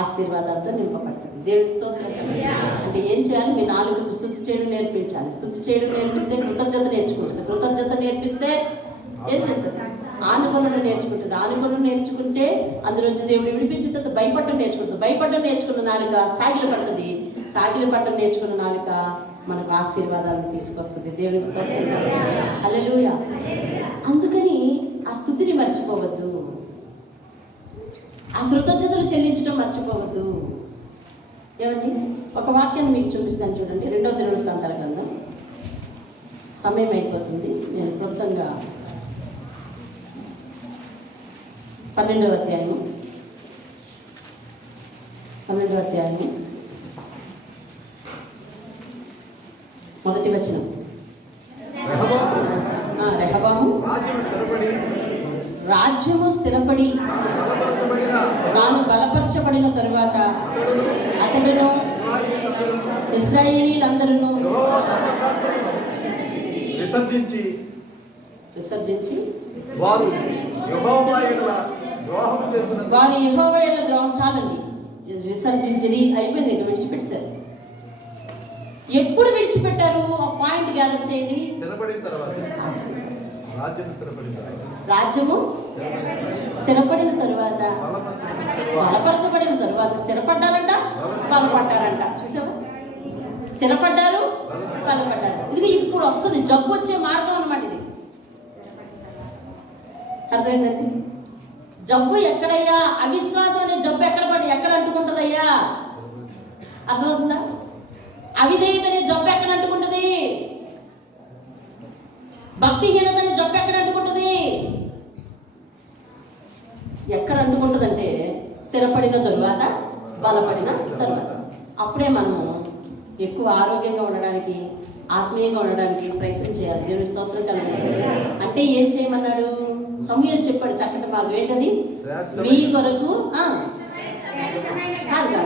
ఆశీర్వాదాలతో నింపబడుతుంది. దేవుని స్తోత్రం. అంటే ఏం చేయాలి? మీ నాలుకకు స్తుతి చేయడం నేర్పించాలి. స్తుతి చేయడం నేర్పిస్తే కృతజ్ఞత నేర్చుకుంటుంది. కృతజ్ఞత నేర్పిస్తే ఏం చేస్తుంది? ఆనుకొనడం నేర్చుకుంటుంది. ఆనుకొనడం నేర్చుకుంటే అందులోంచి దేవుడు విడిపించుతుంది. భయపడడం నేర్చుకుంటుంది. భయపడడం నేర్చుకున్న నాలుక సాగిల పడుతుంది. సాగిల పడడం నేర్చుకున్న నాలుక మనకు ఆశీర్వాదాలను తీసుకొస్తుంది. దేవుని స్తోత్రం. హల్లెలూయా. అందుకని ఆ స్తుతిని మర్చిపోవద్దు. ఆ కృతజ్ఞతలు చెల్లించడం మర్చిపోవద్దు. ఏమండి, ఒక వాక్యాన్ని మీకు చూపిస్తాను చూడండి. 2వ దినవృత్తాంతాల గ్రంథం. సమయం అయిపోతుంది. నేను క్లుప్తంగా 12వ అధ్యాయము మొదటి వచనం. రెహబాము రాజ్యము స్థిరపడి తాను బలపరచబడిన తరువాత అతడును ఇశ్రాయేలీలందరూ విసర్జించి వారు యెహోవా యేహోవా ద్రోహం చాలండి. విసర్జించి అయిపోయింది, ఇక విడిచిపెట్టారు. ఎప్పుడు విడిచిపెట్టారు? ఆ పాయింట్ గ్యాదర్ చేయండి. స్థిరపడిన తర్వాత రాజ్యం స్థిరపడిన తర్వాత రాజ్యము స్థిరపడిన తరువాత, బలపరచబడిన తరువాత, స్థిరపడ్డారంట, బలపడ్డారంట. చూసావా? స్థిరపడ్డారు, బలపడ్డారు. ఇది ఇప్పుడు వస్తుంది, జబ్బు వచ్చే మార్గం అన్నమాట ఇది. అర్థమైందండి? జబ్బు ఎక్కడయ్యా? అవిశ్వాసం అనే జబ్బు ఎక్కడ అంటుకుంటుందయ్యా? అర్థమవుతుందా? అవిధేయత అనే జబ్బు ఎక్కడ అంటుకుంటుంది? భక్తిహీనత అనే జబ్బు ఎక్కడ అంటుకుంటుంది? ఎక్కడ అంటుకుంటుందంటే స్థిరపడిన తరువాత, బలపడిన తరువాత. అప్పుడే మనము ఎక్కువ ఆరోగ్యంగా ఉండడానికి, ఆత్మీయంగా ఉండడానికి ప్రయత్నం చేయాలి. దేవుని స్తోత్రం కలుగుతుంది. అంటే ఏం చేయమన్నాడు? సమూయేలు చెప్పాడు చక్కటి మార్గం. ఏంటది? మీ కొరకు కాదు,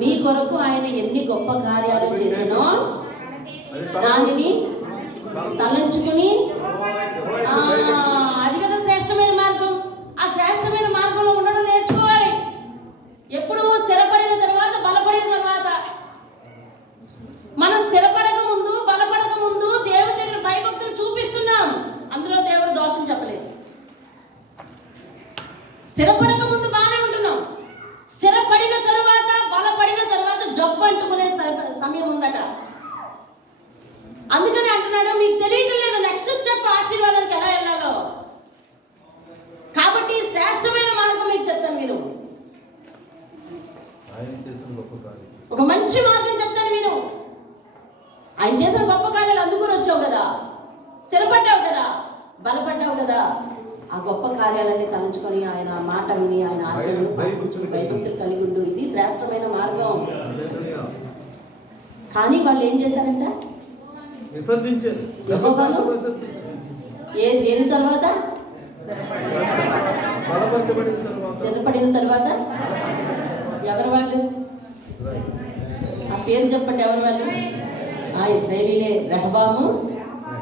మీ కొరకు ఆయన ఎన్ని గొప్ప కార్యాలు చేశానో దానిని తలంచుకుని, అది కదా శ్రేష్టమైన మార్గం. ఆ శ్రేష్టమైన మార్గంలో ఉండడం నేర్చుకోవాలి. ఎప్పుడు? స్థిరపడిన తర్వాత, బలపడిన తర్వాత. మనం స్థిరపడక ముందు, బలపడక ముందు దేవుని దగ్గర భయభక్తులు చూపిస్తున్నాం. అందులో దేవుడు దోషం చెప్పలేదు. స్థిరపడక ముందు బాగానే ఉంటున్నాం. స్థిరపడిన తరువాత, బలపడిన తరువాత జబ్బు అంటుకునే సమయం ఉందట. అందుకని అంటున్నాడు, మీకు తెలియటం లేదు నెక్స్ట్ స్టెప్ ఆశీర్వాదానికి ఎలా వెళ్ళాలో. కాబట్టి శ్రేష్టమైన మార్గం మీకు చెప్తాను. మీరు ఒక మంచి మార్గం చెప్తాను. మీరు ఆయన చేసిన గొప్ప కార్యాలు అందుకుని వచ్చావు కదా, స్థిరపడ్డావు కదా, బలపడ్డావు కదా. ఆ గొప్ప కార్యాలన్నీ తలంచుకొని ఆయన మాట విని, ఆయన ఆజ్ఞలను భయభక్తులు కలిగి ఉండు. ఇది శ్రేష్టమైన మార్గం. కానీ వాళ్ళు ఏం చేశారంట? దేని తర్వాత? స్థిరపడిన తర్వాత. ఎవరు వాళ్ళు? ఆ పేరు చెప్పండి. ఎవరు వాళ్ళు? ఇశ్రాయేలీలే. రెహబాము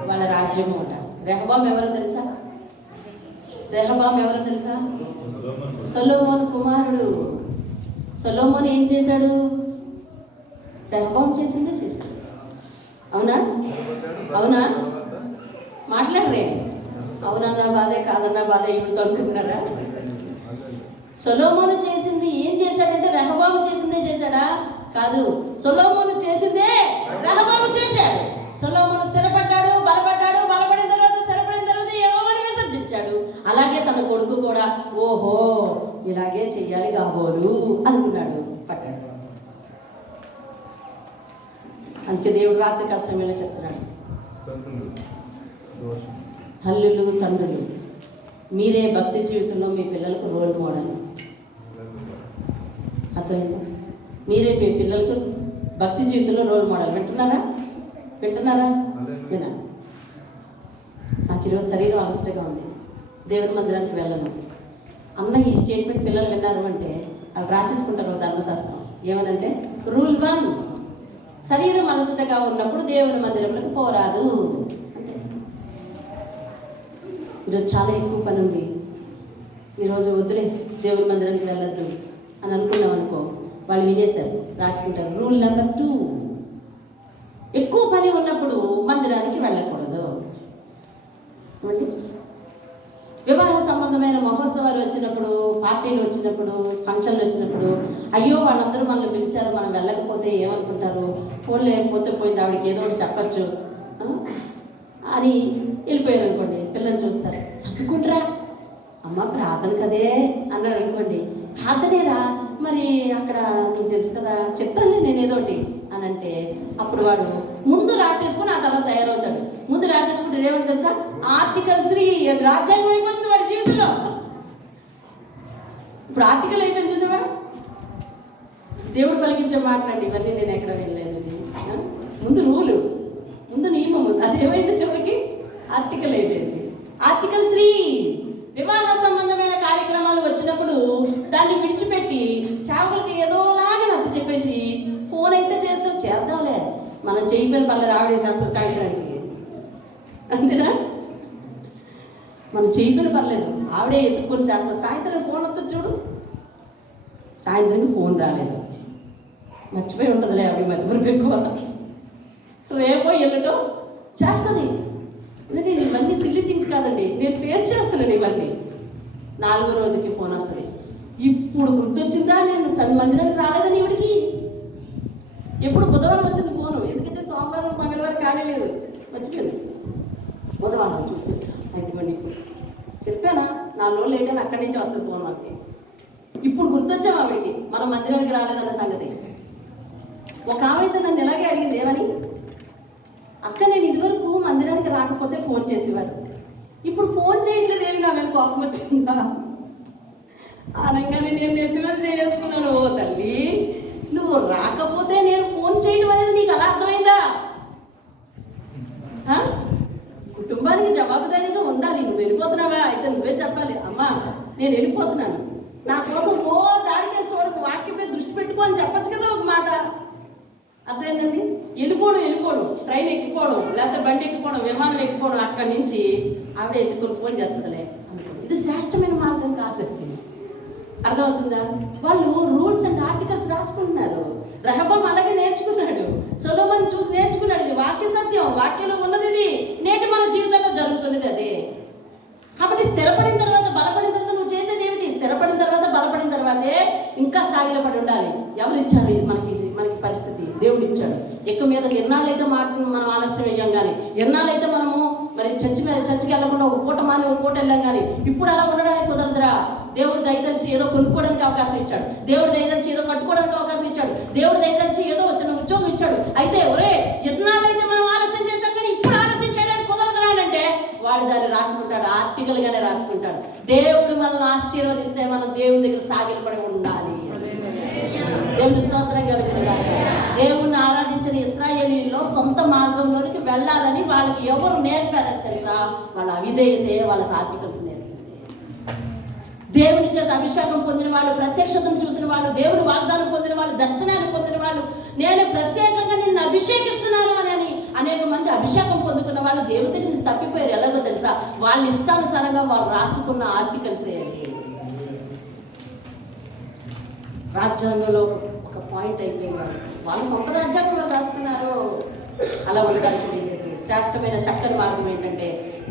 వాళ్ళ రాజ్యము అంట. రెహబాము ఎవరో తెలుసా? రెహబాము ఎవరో తెలుసా? సొలొమోను కుమారుడు. సొలొమోను ఏం చేశాడు? రెహబాము చేసిందే చేశాడు. అవునా? అవునా? మాట్లాడరే? అవునన్నా బాధే, కాదన్నా బాధే ఇప్పుడు అనుకుంటున్నారా? సొలొమోను చేసింది ఏం చేశాడంటే రెహబాము చేసిందే చేశాడా? కాదు, సొలొమోను చేసిందే రెహబాము చేశాడు. సొలొమోను స్థిరపడ్డాడు, బలపడ్డాడు. బలపడిన తర్వాత, స్థిరపడిన తర్వాత యెహోవాను విసర్జించాడు. అలాగే తన కొడుకు కూడా ఓహో ఇలాగే చెయ్యాలి కాబోలు అనుకున్నాడు, పడ్డాడు. అందుకే దేవుడు రాత్రికాల సమయంలో చెప్తున్నాడు, తల్లులు, తండ్రులు, మీరే భక్తి జీవితంలో మీ పిల్లలకు రోల్ మోడల్. అర్థమైందా? మీరే మీ పిల్లలకు భక్తి జీవితంలో రోల్ మోడల్. వింటున్నారా? వినా? నాకు ఈరోజు శరీరం అలసటగా ఉంది, దేవుని మందిరానికి వెళ్ళను అన్న ఈ స్టేట్మెంట్ పిల్లలు విన్నారు అంటే వాళ్ళు రాసేసుకుంటారు ధర్మశాస్త్రం. ఏమనంటే రూల్ 1, శరీరం అలసటగా ఉన్నప్పుడు దేవుని మందిరంలోకి పోరాదు. ఈరోజు చాలా ఎక్కువ పని ఉంది, ఈరోజు వద్దులే దేవుని మందిరానికి వెళ్ళొద్దు అని అనుకున్నాం అనుకో, వాళ్ళు వినేశారు, రాసుకుంటారు. రూల్ నెంబర్ 2, ఎక్కువ పని ఉన్నప్పుడు మందిరానికి వెళ్ళకూడదు. వివాహ సంబంధమైన మహోత్సవాలు వచ్చినప్పుడు, పార్టీలు వచ్చినప్పుడు, ఫంక్షన్లు వచ్చినప్పుడు, అయ్యో వాళ్ళందరూ మనల్ని పిలిచారు, మనం వెళ్ళకపోతే ఏమనుకుంటారు, ఫోన్ లేకపోతే పోయింది, ఆవిడకి ఏదో ఒకటి చెప్పచ్చు అని వెళ్ళిపోయారు అనుకోండి. పిల్లలు చూస్తారు, సర్దుకుంటారా అమ్మ ప్రార్థన కదే అన్నాడు అనుకోండి. ప్రార్థనేరా, మరి అక్కడ నీకు తెలుసు కదా, చెప్తాను నేను ఏదోటి అని అంటే అప్పుడు వాడు ముందు రాసేసుకుని ఆ తర్వాత తయారవుతాడు. ముందు రాసేసుకుంటే ఏమంటే తెలుసా, ఆర్టికల్ 3 రాజ్యాంగం అయిపోతుంది వాడి జీవితంలో. ఇప్పుడు ఆర్టికల్ అయిపోయింది చూసావా? దేవుడు పలికించే మాటలండి ఇవన్నీ, నేను ఎక్కడ వెళ్ళలేదు. ముందు రూలు, ముందు నియమము, అదేమైంది చివరికి ఆర్టికల్ అయిపోయింది. ఆర్టికల్ 3, వివాహ సంబంధమైన కార్యక్రమాలు వచ్చినప్పుడు దాన్ని విడిచిపెట్టి సేవకులకి ఏదోలాగా నచ్చ చెప్పేసి ఫోన్ అయితే చేద్దాంలే, మనం చేయకపోయిన పర్లేదు, ఆవిడే చేస్తాం సాయంత్రానికి, అంతేనా? మనం చేయకపోయిన పర్లేదు, ఆవిడే ఎత్తుక్కొని చేస్తాం. సాయంత్రం ఫోన్ వస్తుంది చూడు, సాయంత్రానికి ఫోన్ రాలేదు, మర్చిపోయి ఉంటుందిలే ఆవిడ, మధ్యవరకు ఎక్కువ, రేపో ఎల్లుటో చేస్తుంది. ఇవన్నీ సిల్లీ థింగ్స్ కాదండి, నేను ఫేస్ చేస్తున్నాను ఇవన్నీ. 4వ రోజుకి ఫోన్ వస్తుంది, ఇప్పుడు గుర్తొచ్చిందా నేను మందిరానికి రాలేదని ఇవిడికి. ఎప్పుడు బుధవారం వచ్చింది ఫోను, ఎందుకంటే సోమవారం మంగళవారం కాలేదు, మర్చిపోయింది. బుధవారం చూసి అయితే మళ్ళీ ఇప్పుడు చెప్పానా 4 రోజులు లేటని అక్కడి నుంచి వస్తుంది ఫోన్ నాకు. ఇప్పుడు గుర్తొచ్చాము ఆవిడికి మనం మందిరానికి రాలేదన్న సంగతి. ఒక ఆమె అయితే నన్ను ఎలాగే అడిగింది, ఏమని, అక్క నేను ఇదివరకు మందిరానికి రాకపోతే ఫోన్ చేసేవారు, ఇప్పుడు ఫోన్ చేయట్లేదు, ఏమి నా మీద కోపం వచ్చిందా అనగానే నేను నెత్తిమీద చేసుకున్నాను. ఓ తల్లి, నువ్వు రాకపోతే నేను ఫోన్ చేయడం అనేది నీకు అలా అర్థమైందా? కుటుంబానికి జవాబుదారీగా ఉండాలి. నువ్వు వెళ్ళిపోతున్నావా, అయితే నువ్వే చెప్పాలి, అమ్మా నేను వెళ్ళిపోతున్నాను, నా కోసం ఓ దానికి చూడకు, వాక్యం మీద దృష్టి పెట్టుకో అని చెప్పచ్చు కదా ఒక మాట. అర్థమైందండి? వెళ్ళిపోవడం, ట్రైన్ ఎక్కిపోవడం, లేకపోతే బండి ఎక్కిపోవడం, విమానం ఎక్కిపోవడం, అక్కడి నుంచి ఆవిడ ఎత్తుకొని ఫోన్ చేస్తుందిలే అనుకోండి. ఇది శ్రేష్టమైన మార్గం కాదు. అర్థమవుతుందా? వాళ్ళు రూల్స్ అండ్ ఆర్టికల్స్ రాసుకుంటున్నారు. రెహబాము అలాగే నేర్చుకున్నాడు, సొలొమోను చూసి నేర్చుకున్నాడు. ఇది వాక్య సత్యం, వాక్యంలో ఉన్నది, ఇది నేటి మన జీవితంలో జరుగుతున్నది అదే. కాబట్టి స్థిరపడిన తర్వాత, బలపడిన తర్వాత నువ్వు చేసేది ఏమిటి? స్థిరపడిన తర్వాత, బలపడిన తర్వాతే ఇంకా సాగిలపడి ఉండాలి. ఎవరు ఇచ్చారు ఇది మనకి పరిస్థితి? దేవుడు ఇచ్చాడు. ఎక్కువ మీద ఎన్నాళ్ళైతే మనం ఆలస్యం అయ్యాం కానీ, ఎన్నాళ్ళైతే మనము మరి చర్చికి వెళ్ళకుండా ఒక పూట మాని ఒక పూట వెళ్ళాం కానీ, ఇప్పుడు అలా ఉండడానికి కుదరదురా. దేవుడు దయతలిచి ఏదో కొనుక్కోవడానికి అవకాశం ఇచ్చాడు, దేవుడు దయతలిచి ఏదో కట్టుకోవడానికి అవకాశం ఇచ్చాడు, దేవుడు దయతలిచి ఏదో వచ్చిన ఉద్యోగం ఇచ్చాడు. అయితే ఒరే ఎన్నాళ్ళైతే మనం ఆలస్యం చేశాం కానీ ఇప్పుడు ఆలస్యం చేయడానికి కుదరదురానంటే వాడు దాన్ని రాసుకుంటాడు, ఆర్టికల్గానే రాసుకుంటాడు. దేవుడు మనల్ని ఆశీర్వదిస్తే మనం దేవుని దగ్గర సాగిలపడి ఉండాలి. దేవుని స్తోత్రం కలుగునుగా. దేవుణ్ణి ఆరాధించిన ఇశ్రాయేలీయుల్లో సొంత మార్గంలోనికి వెళ్ళాలని వాళ్ళకి ఎవరు నేర్పారని తెలుసా? వాళ్ళ అవిధేయతే వాళ్ళకి ఆర్టికల్స్ నేర్పింది. దేవుని చేత అభిషేకం పొందిన వాళ్ళు, ప్రత్యక్షతను చూసిన వాళ్ళు, దేవుని వాగ్దానం పొందిన వాళ్ళు, దర్శనాన్ని పొందిన వాళ్ళు, నేను ప్రత్యేకంగా నిన్ను అభిషేకిస్తున్నాను అని అనేక మంది అభిషేకం పొందుకున్న వాళ్ళు దేవుని దగ్గర తప్పిపోయారు. ఎలాగో తెలుసా? వాళ్ళ ఇష్టానుసారంగా వాళ్ళు రాసుకున్న ఆర్టికల్స్ అయ్యాయి. రాజ్యాంగంలో ఒక పాయింట్ అయిపోయింది, వాళ్ళు సొంత రాజ్యాంగంలో రాసుకున్నారు. అలా ఉండడానికి వీలేదు. శ్రేష్టమైన చక్కని మార్గం ఏంటంటే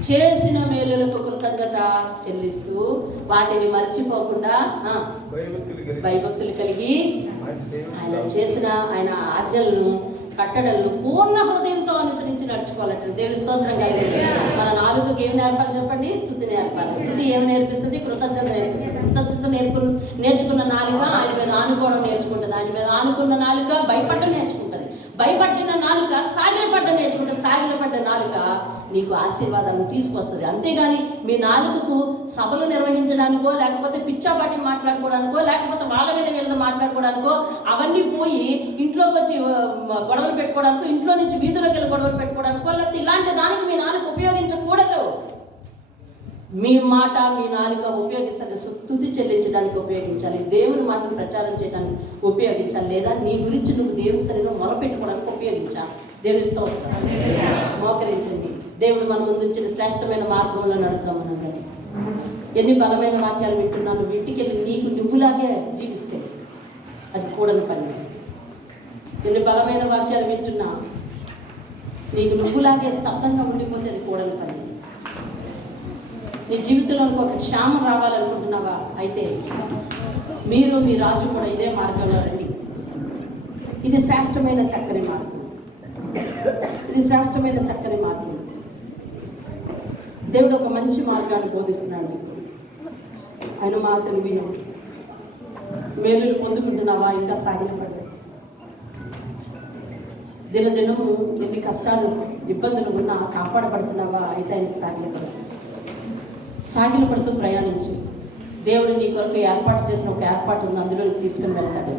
చేసిన మేలులకు కృతజ్ఞత చెల్లిస్తూ వాటిని మర్చిపోకుండా భయభక్తులు కలిగి ఆయన చేసిన ఆయన ఆజ్ఞలను కట్టడలను పూర్ణ హృదయంతో అనుసరించి నడుచుకోవాలంటే దేవుని స్తోత్రం కలిగి. మన నాలుగుకి ఏం నేర్పాలి చెప్పండి? స్తుతి నేర్పాలి. స్తుతి ఏం నేర్పిస్తుంది? కృతజ్ఞత నేర్పిస్తుంది. కృతజ్ఞత నేర్చుకున్న నాలుక ఆయన మీద ఆనుకోవడం నేర్చుకుంటుంది. ఆయన మీద ఆనుకున్న నాలుక భయపడడం నేర్చుకుంటుంది. భయపడిన నాలుక సాగిలపడ్డం నేర్చుకుంటుంది. సాగిలపడ్డ నాలుక నీకు ఆశీర్వాదాన్ని తీసుకొస్తుంది. అంతేగాని మీ నాలుకకు సభలు నిర్వహించడానికో, లేకపోతే పిచ్చాపాటి మాట్లాడుకోవడానికో, లేకపోతే వాళ్ళ మీద వీళ్ళ మాట్లాడుకోవడానికో, అవన్నీ పోయి ఇంట్లోకి వచ్చి గొడవలు పెట్టుకోవడానికో, ఇంట్లో నుంచి వీధులోకి వెళ్ళి గొడవలు పెట్టుకోవడానికో, లేకపోతే ఇలాంటి దానికి మీ నాలుక ఉపయోగించకూడదు. మీ మాట మీ నాలుక ఉపయోగిస్తే స్తుతి చెల్లించడానికి ఉపయోగించాలి, దేవుని మాటను ప్రచారం చేయడానికి ఉపయోగించాలి, లేదా నీ గురించి నువ్వు దేవుని సరిగ్గా మొరపెట్టుకోవడానికి ఉపయోగించాలి. దేవుని స్తోత్రం. మోకరించండి. దేవుడు మన ముందు ఉంచిన శ్రేష్టమైన మార్గంలో నడుద్దాం. మనందరినీ ఎన్ని బలమైన వాక్యాలు వింటున్నాను, వీటికి వెళ్ళి నీకు నువ్వులాగే జీవిస్తే అది కూడని పని. ఎన్ని బలమైన వాక్యాలు వింటున్నా నీకు నువ్వులాగే స్తబ్దంగా ఉండిపోతే అది కూడని పని. నీ జీవితంలో ఒక క్షేమం రావాలనుకుంటున్నావా? అయితే మీరు మీ రాజు కూడా ఇదే మార్గంలో రండి. ఇది శ్రేష్టమైన చక్కని మార్గం. ఇది శ్రేష్టమైన చక్కని మార్గం. దేవుడు ఒక మంచి మార్గాన్ని బోధిస్తున్నాడు. ఆయన మాటలు విను. మేలులు పొందుకుంటున్నావా? ఇంకా సాగిలపడ్డా. దినదినము ఎన్ని కష్టాలు ఇబ్బందులు ఉన్నా కాపాడబడుతున్నావా? అయితే ఆయనకి సాగిలపడుతూ ప్రయాణించు. దేవుడు నీ కొరకు ఏర్పాటు చేసిన ఒక ఏర్పాటు ఉంది, అందులో తీసుకుని వెళ్తాడు.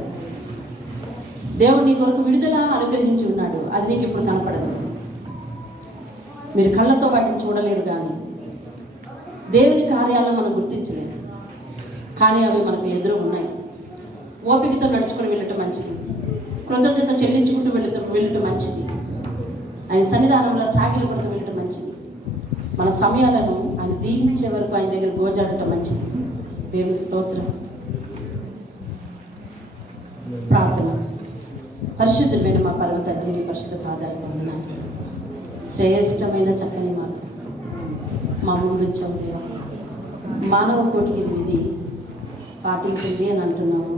దేవుడు నీ కొరకు విడుదల అనుగ్రహించి ఉన్నాడు, అది నీకు ఇప్పుడు కనపడదు. మీరు కళ్ళతో వాటిని చూడలేరు, కానీ దేవుని కార్యాలను మనం గుర్తించలేము. కానీ అవి మనకు ఎదురు ఉన్నాయి. ఓపికతో నడుచుకుని వెళ్ళటం మంచిది. కృతజ్ఞత చెల్లించుకుంటూ వెళ్ళటం మంచిది. ఆయన సన్నిధానంలో సాగిలపడుతూ వెళ్ళటం మంచిది. మన సమయాలను ఆయన దీవించే వరకు ఆయన దగ్గర గోజాడటం మంచిది. దేవుని స్తోత్రం. ప్రార్థన. పరిశుద్ధమైన మా పరమ తండ్రి, పరిశుద్ధ ఆధారంగా ఉన్న శ్రేష్టమైన చక్కని మార్గం మా ముందుంచాము దేవా. మానవ కోటికి ఇది పాటించింది అని అంటున్నాము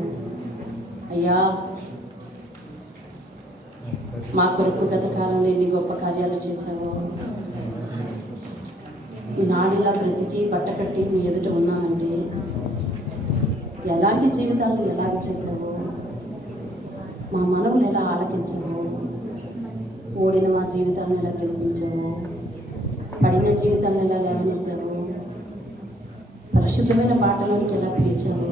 అయ్యా. మా కొరకు గత కాలంలో ఎన్ని గొప్ప కార్యాలు చేశావో, ఈనాడిలా బ్రతికి బట్టకట్టి మీ ఎదుట ఉన్నానంటే ఎలాంటి జీవితాలు ఎలా చేశావో, మా మనవులు ఎలా ఆలకించావో, ఓడిన మా జీవితాలను ఎలా గెలిపించావో, పడిన జీవితాలను ఎలా లేవనెత్తావో, పరిశుద్ధమైన బాటలోనికి ఎలా పిలిచావో,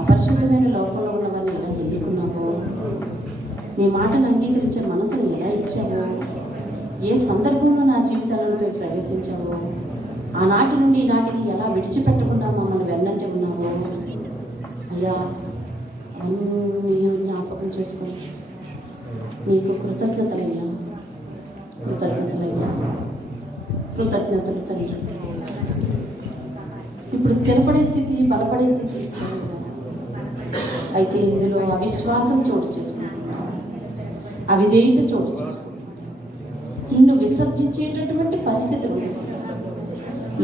అపరిశుద్ధమైన లోపంలో ఉన్నవారిని ఎలా ఎన్నుకున్నావో, నీ మాటను అంగీకరించే మనసును ఎలా ఇచ్చావో, ఏ సందర్భంలో నా జీవితాలలోకి ప్రవేశించావో, ఆనాటి నుండి ఈనాటికి ఎలా విడిచిపెట్టకుండా మమ్మల్ని వెన్నంటే ఉన్నావో అయ్యా, అన్నీ జ్ఞాపకం చేసుకొని నీకు కృతజ్ఞతలయ్యా, కృతజ్ఞతలయ్యా, కృతజ్ఞతలు తండ్రి. ఇప్పుడు స్థిరపడే స్థితి, బలపడే స్థితి ఇచ్చావు. అయితే ఇందులో అవిశ్వాసం చోటు చేసుకుంటున్నావు, అవిధేయత చోటు చేసుకుంటున్నావు, నిన్ను విసర్జించేటటువంటి పరిస్థితులు,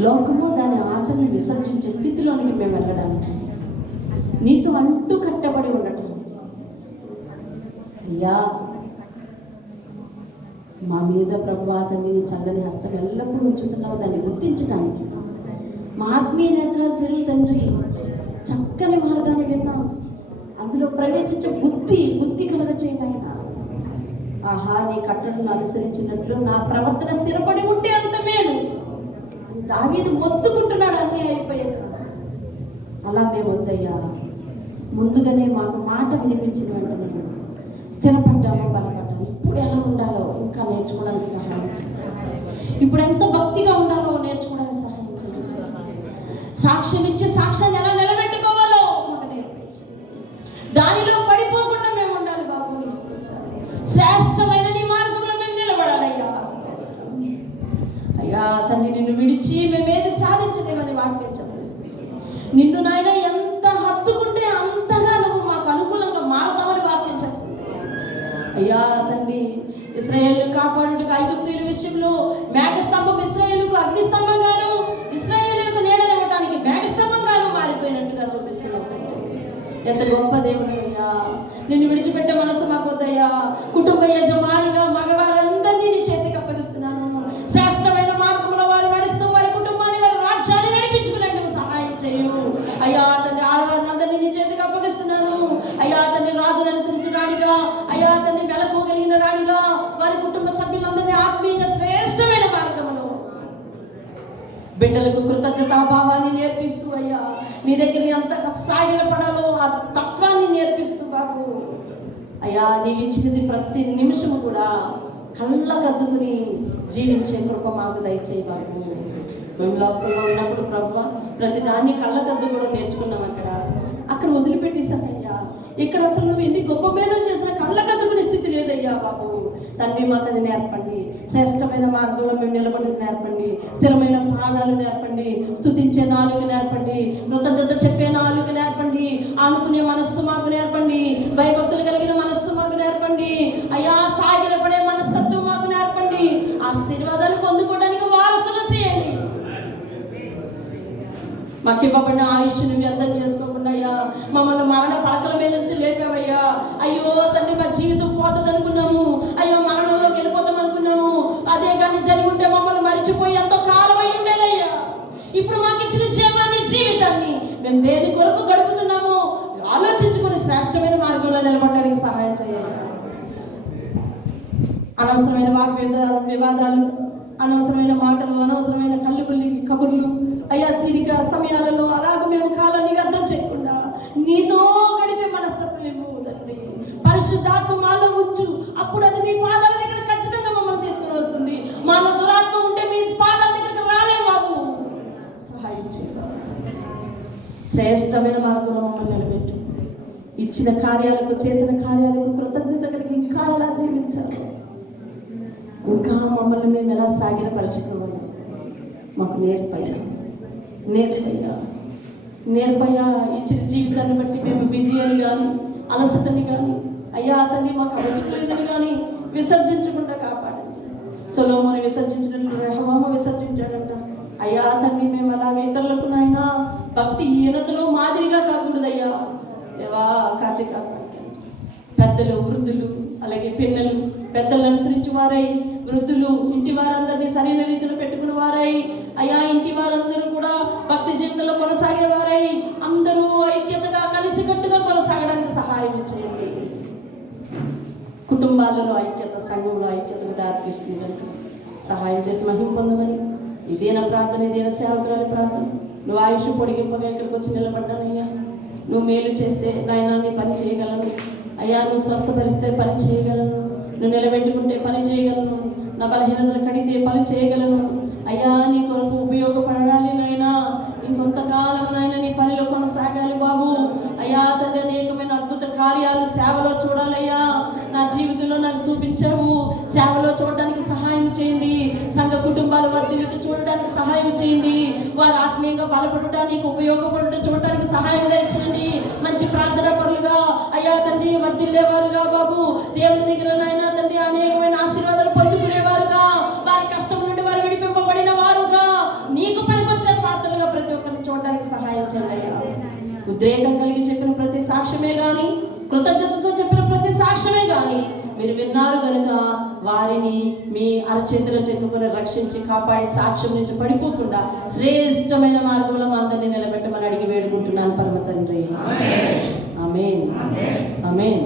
లోకము దాని ఆశను విసర్జించే స్థితిలోనికి మేము వెళ్ళడానికి, నీతో అంటూ కట్టబడి ఉండటం అయ్యా. మా మీద ప్రభువాతని చల్లని హస్తం ఎల్లప్పుడూ ఉంచుతున్నావు. దాన్ని గుర్తించడానికి మా ఆత్మీయ నేత్రాలు తిరుగు తండ్రి. చక్కని మార్గాన్ని విన్నాం, అందులో ప్రవేశించే బుద్ధి కలగ చేయనైనా. ఆహా, నీ కట్టడలను అనుసరించినట్లు నా ప్రవర్తన స్థిరపడి ఉంటే అంత మేలు. దావీదు మొత్తుకుంటున్నాడు, అన్నీ అయిపోయాక. అలా మేము వద్దయ్యా, ముందుగానే మాకు మాట వినిపించిన వెంటనే స్థిరపడ్డాము, బలపడ్డాము. ఇప్పుడు ఎలా ఉండాలో ఇంకా నేర్చుకోవడానికి సహాయం చేయండి. ఇప్పుడు ఎంత భక్తిగా ఉండాలో నేర్చుకోవడానికి సహాయం చేయండి. సాక్ష్యం ఇచ్చే సాక్ష్యాన్ని ఎలా నిలబెట్టుకోవాలో మాకు నేర్పించి, దానిలో పడిపోకుండా మేము ఉండాలి బాబు. శ్రేష్టమైన నీ మార్గంలో మేము నిలబడాలయ్యా. అయ్యా తండ్రి, నిన్ను విడిచి మేమేది సాధించలేమని వాక్యం చెప్పేస్తుంది. నిన్ను నాయన ఎంత హత్తుకుంటే అంతగా నువ్వు మాకు అనుకూలంగా మారుతామని వాక్యం చెప్తుంది. అయ్యా తండ్రి, ఇశ్రాయేలును కాపాడుటకు ఐగుప్తీయుల విషయంలో మేఘస్తంభం ఇశ్రాయేలుకు అగ్నిస్తంభంగాను, ఇశ్రాయేలులకు నీడనివ్వడానికి మేఘస్తంభంగాను మారిపోయినట్టుగా చూపిస్తున్నావు. ఎంత గొప్ప దేవుడు అయ్యా. నిన్ను విడిచిపెట్టే మనసు మాకు వద్దయ్యా. కుటుంబ యజమానిగా మగవాళ్ళందరినీ నీ చేతికి అప్పగిస్తున్నాను. శ్రేష్టమైన మార్గంలో వారు నడుస్తూ వారి కుటుంబాన్ని, వారి రాజ్యాన్ని నడిపించుకునేందుకు సహాయం చేయు అయ్యా. తండ్రి, ఆడవారిని అందరినీ నీ చేతికి అప్పగిస్తున్నాను అయ్యా. తండ్రి, రాజును అనుసరించిన రాణిగా, అయ్యా తండ్రి, వెలకోగలిగిన రాణిగా, వారి కుటుంబ సభ్యులందరినీ ఆత్మీయంగా శ్రేష్టమైన మార్గంలో బిడ్డలకు కృతజ్ఞతాభావాన్ని నేర్పిస్తూ అయ్యా, నీ దగ్గర ఎంత సాగిల పడాలో ఆ తత్వాన్ని నేర్పిస్తూ బాబు అయ్యా, నీవు ఇచ్చినది ప్రతి నిమిషము కూడా కళ్ళకద్దుకుని జీవించే కృప మాకు దయచేయి బాబు. మేము లోకంలో ఉన్నప్పుడు ప్రభు ప్రతి దాన్ని కళ్ళకద్దు కూడా నేర్చుకున్నాం. అక్కడ వదిలిపెట్టేశానయ్యా. ఇక్కడ అసలు నువ్వు ఎన్ని గొప్ప మేలు చేసినా కళ్ళకద్దుకునే స్థితి లేదయ్యా బాబు. తండ్రి, మాకు అది నేర్పండి. శ్రేష్టమైన మార్గంలో మేము నిలబడి నేర్పండి. స్థిరమైన ప్రాణాలు నేర్పండి. స్తుతించే నాలుగు నేర్పండి. కృతజ్ఞత చెప్పే నాలుగు నేర్పండి. ఆనుకునే మనస్సు మాకు నేర్పండి. భయభక్తులు కలిగిన మనస్సు మాకు నేర్పండి అయ్యా. సాగిలపడే మనస్తత్వం మాకు నేర్పండి. ఆశీర్వాదాలు పొందుకోవడానికి వారసులు చేయండి. మాకు ఇవ్వబడిన ఆయుష్ను వ్యర్థం చేసుకోకుండా అయ్యా, మమ్మల్ని మరణ పడకల మీద నుంచి లేపావయ్యా. అయ్యో తండ్రి, మా జీవితం పోతుంది అనుకున్నాము. అయ్యో, మరణంలోకి వెళ్ళిపోతాం అనుకున్నాము. అదే కానీ జరిగి ఉంటే మమ్మల్ని మరిచిపోయి ఎంతో కాలం అయి ఉండేదయ్యా. ఇప్పుడు మాకు ఇచ్చిన జీవితాన్ని మేము దేని కొరకు గడుపుతున్నామో ఆలోచించుకుని శ్రేష్టమైన మార్గంలో నిలబడడానికి సహాయం చేయాలి. అనవసరమైన వివాదాలు, అనవసరమైన మాటలు, అనవసరమైన కబుర్లు అయ్యా, తీరిక సమయాలలో అలాగ మేము కాలాన్ని వ్యర్థం చేయకుండా నీతో గడిపే మనస్తత్వం ఇవ్వు తండ్రి. పరిశుద్ధాత్మ మాలో ఉంచు. అప్పుడు అది మీ పాదాల దగ్గర ఖచ్చితంగా మమ్మల్ని తీసుకుని వస్తుంది. మాలో దురాత్మ ఉంటే మీ పాదాల దగ్గరికి రాలేము బాబు. సహాయం చేయాలి. శ్రేష్టమైన మార్గంలో మమ్మల్ని నిలబెట్టు. ఇచ్చిన కార్యాలకు, చేసిన కార్యాలకు కృతజ్ఞత కలిగి ఇంకా ఎలా జీవించాలి, ఇంకా మమ్మల్ని మేము ఎలా సాగిలపరచుకోవాలి మాకు నేర్పయ్యా. ఇచ్చిన జీవితాన్ని బట్టి మేము బిజీ అని కానీ, అలసటని కానీ అయ్యా తండ్రి, మాకు అవసరం లేదని కానీ విసర్జించకుండా కాపాడండి. సొలొమోను విసర్జించినట్లు రెహబాము విసర్జించాడంట. అయ్యా తండ్రి, మేము అలాగే ఇతరులకు నాయన భక్తి హీనతలో మాదిరిగా కాకూడదయ్యా. దేవా కాచి కాపాడండి. పెద్దలు, వృద్ధులు, అలాగే పిల్లలు పెద్దలను అనుసరించి వారై, వృద్ధులు ఇంటి వారందరినీ సరైన రీతిలో పెట్టుకుని వారై, అయ్యా ఇంటి వారందరూ కూడా భక్తి జీవితంలో కొనసాగేవారై అందరూ ఐక్యతగా కలిసికట్టుగా కొనసాగడానికి సహాయం చేయండి. కుటుంబాలలో ఐక్యత, సంఘంలో ఐక్యతకు దారితీస్తుంది కనుక సహాయం చేసి మహిమ పొందమని ఇదే నా ప్రార్థన, ఇదే నా సేవకురాలి ప్రార్థన. నువ్వు ఆయుష్ పొడిగింపగా ఇక్కడికి వచ్చి నిలబడ్డానయ్యా. నువ్వు మేలు చేస్తే నాయనా నీ పని చేయగలను అయ్యా. నువ్వు స్వస్థపరిస్తే పని చేయగలను, నువ్వు నిలబెట్టుకుంటే పని చేయగలను, నా బలహీనతలు కడితే పని చేయగలను అయ్యా. నీ కొరకు ఉపయోగపడాలి నాయనా. ఇంకొంతకాలం నాయన నీ పనిలో కొనసాగాలి బాబు అయ్యా తండ్రి. అనేకమైన అద్భుత కార్యాలు సేవలో చూడాలయ్యా. నా జీవితంలో నాకు చూపించావు, సేవలో చూడడానికి సహాయం చేయండి. సంఘ కుటుంబాల వర్ధిల్లుట చూడడానికి సహాయం చేయండి. వారు ఆత్మీయంగా బలపడటానికి, ఉపయోగపడటం చూడటానికి సహాయం దయచేయండి. మంచి ప్రార్థన పరులుగా అయ్యా తండ్రి వర్ధిల్లేవారుగా బాబు, దేవుని దగ్గర నాయన తండ్రి అనేకమైన ఆశీర్వాదాలు పొందుకునేవారుగా, వారి కష్టం నుండి వారు విడిపింపబడిన వారుగా, నీకు పనికొచ్చే పాత్రలుగా ప్రతి ఒక్కరిని చూడడానికి సహాయం చేయాలి. ఉద్రేకం కలిగి చెప్పిన ప్రతి సాక్ష్యమే కానీ, కృతజ్ఞతతో చెప్పిన ప్రతి సాక్ష్యమే కానీ మీరు విన్నారు కనుక వారిని మీ అరచేతిలో చెక్కుకొని రక్షించి కాపాడి సాక్ష్యం నుంచి పడిపోకుండా శ్రేష్టమైన మార్గంలో మా అందరినీ నిలబెట్టమని అడిగి వేడుకుంటున్నాను పరమ తండ్రి. ఆమేన్, ఆమేన్.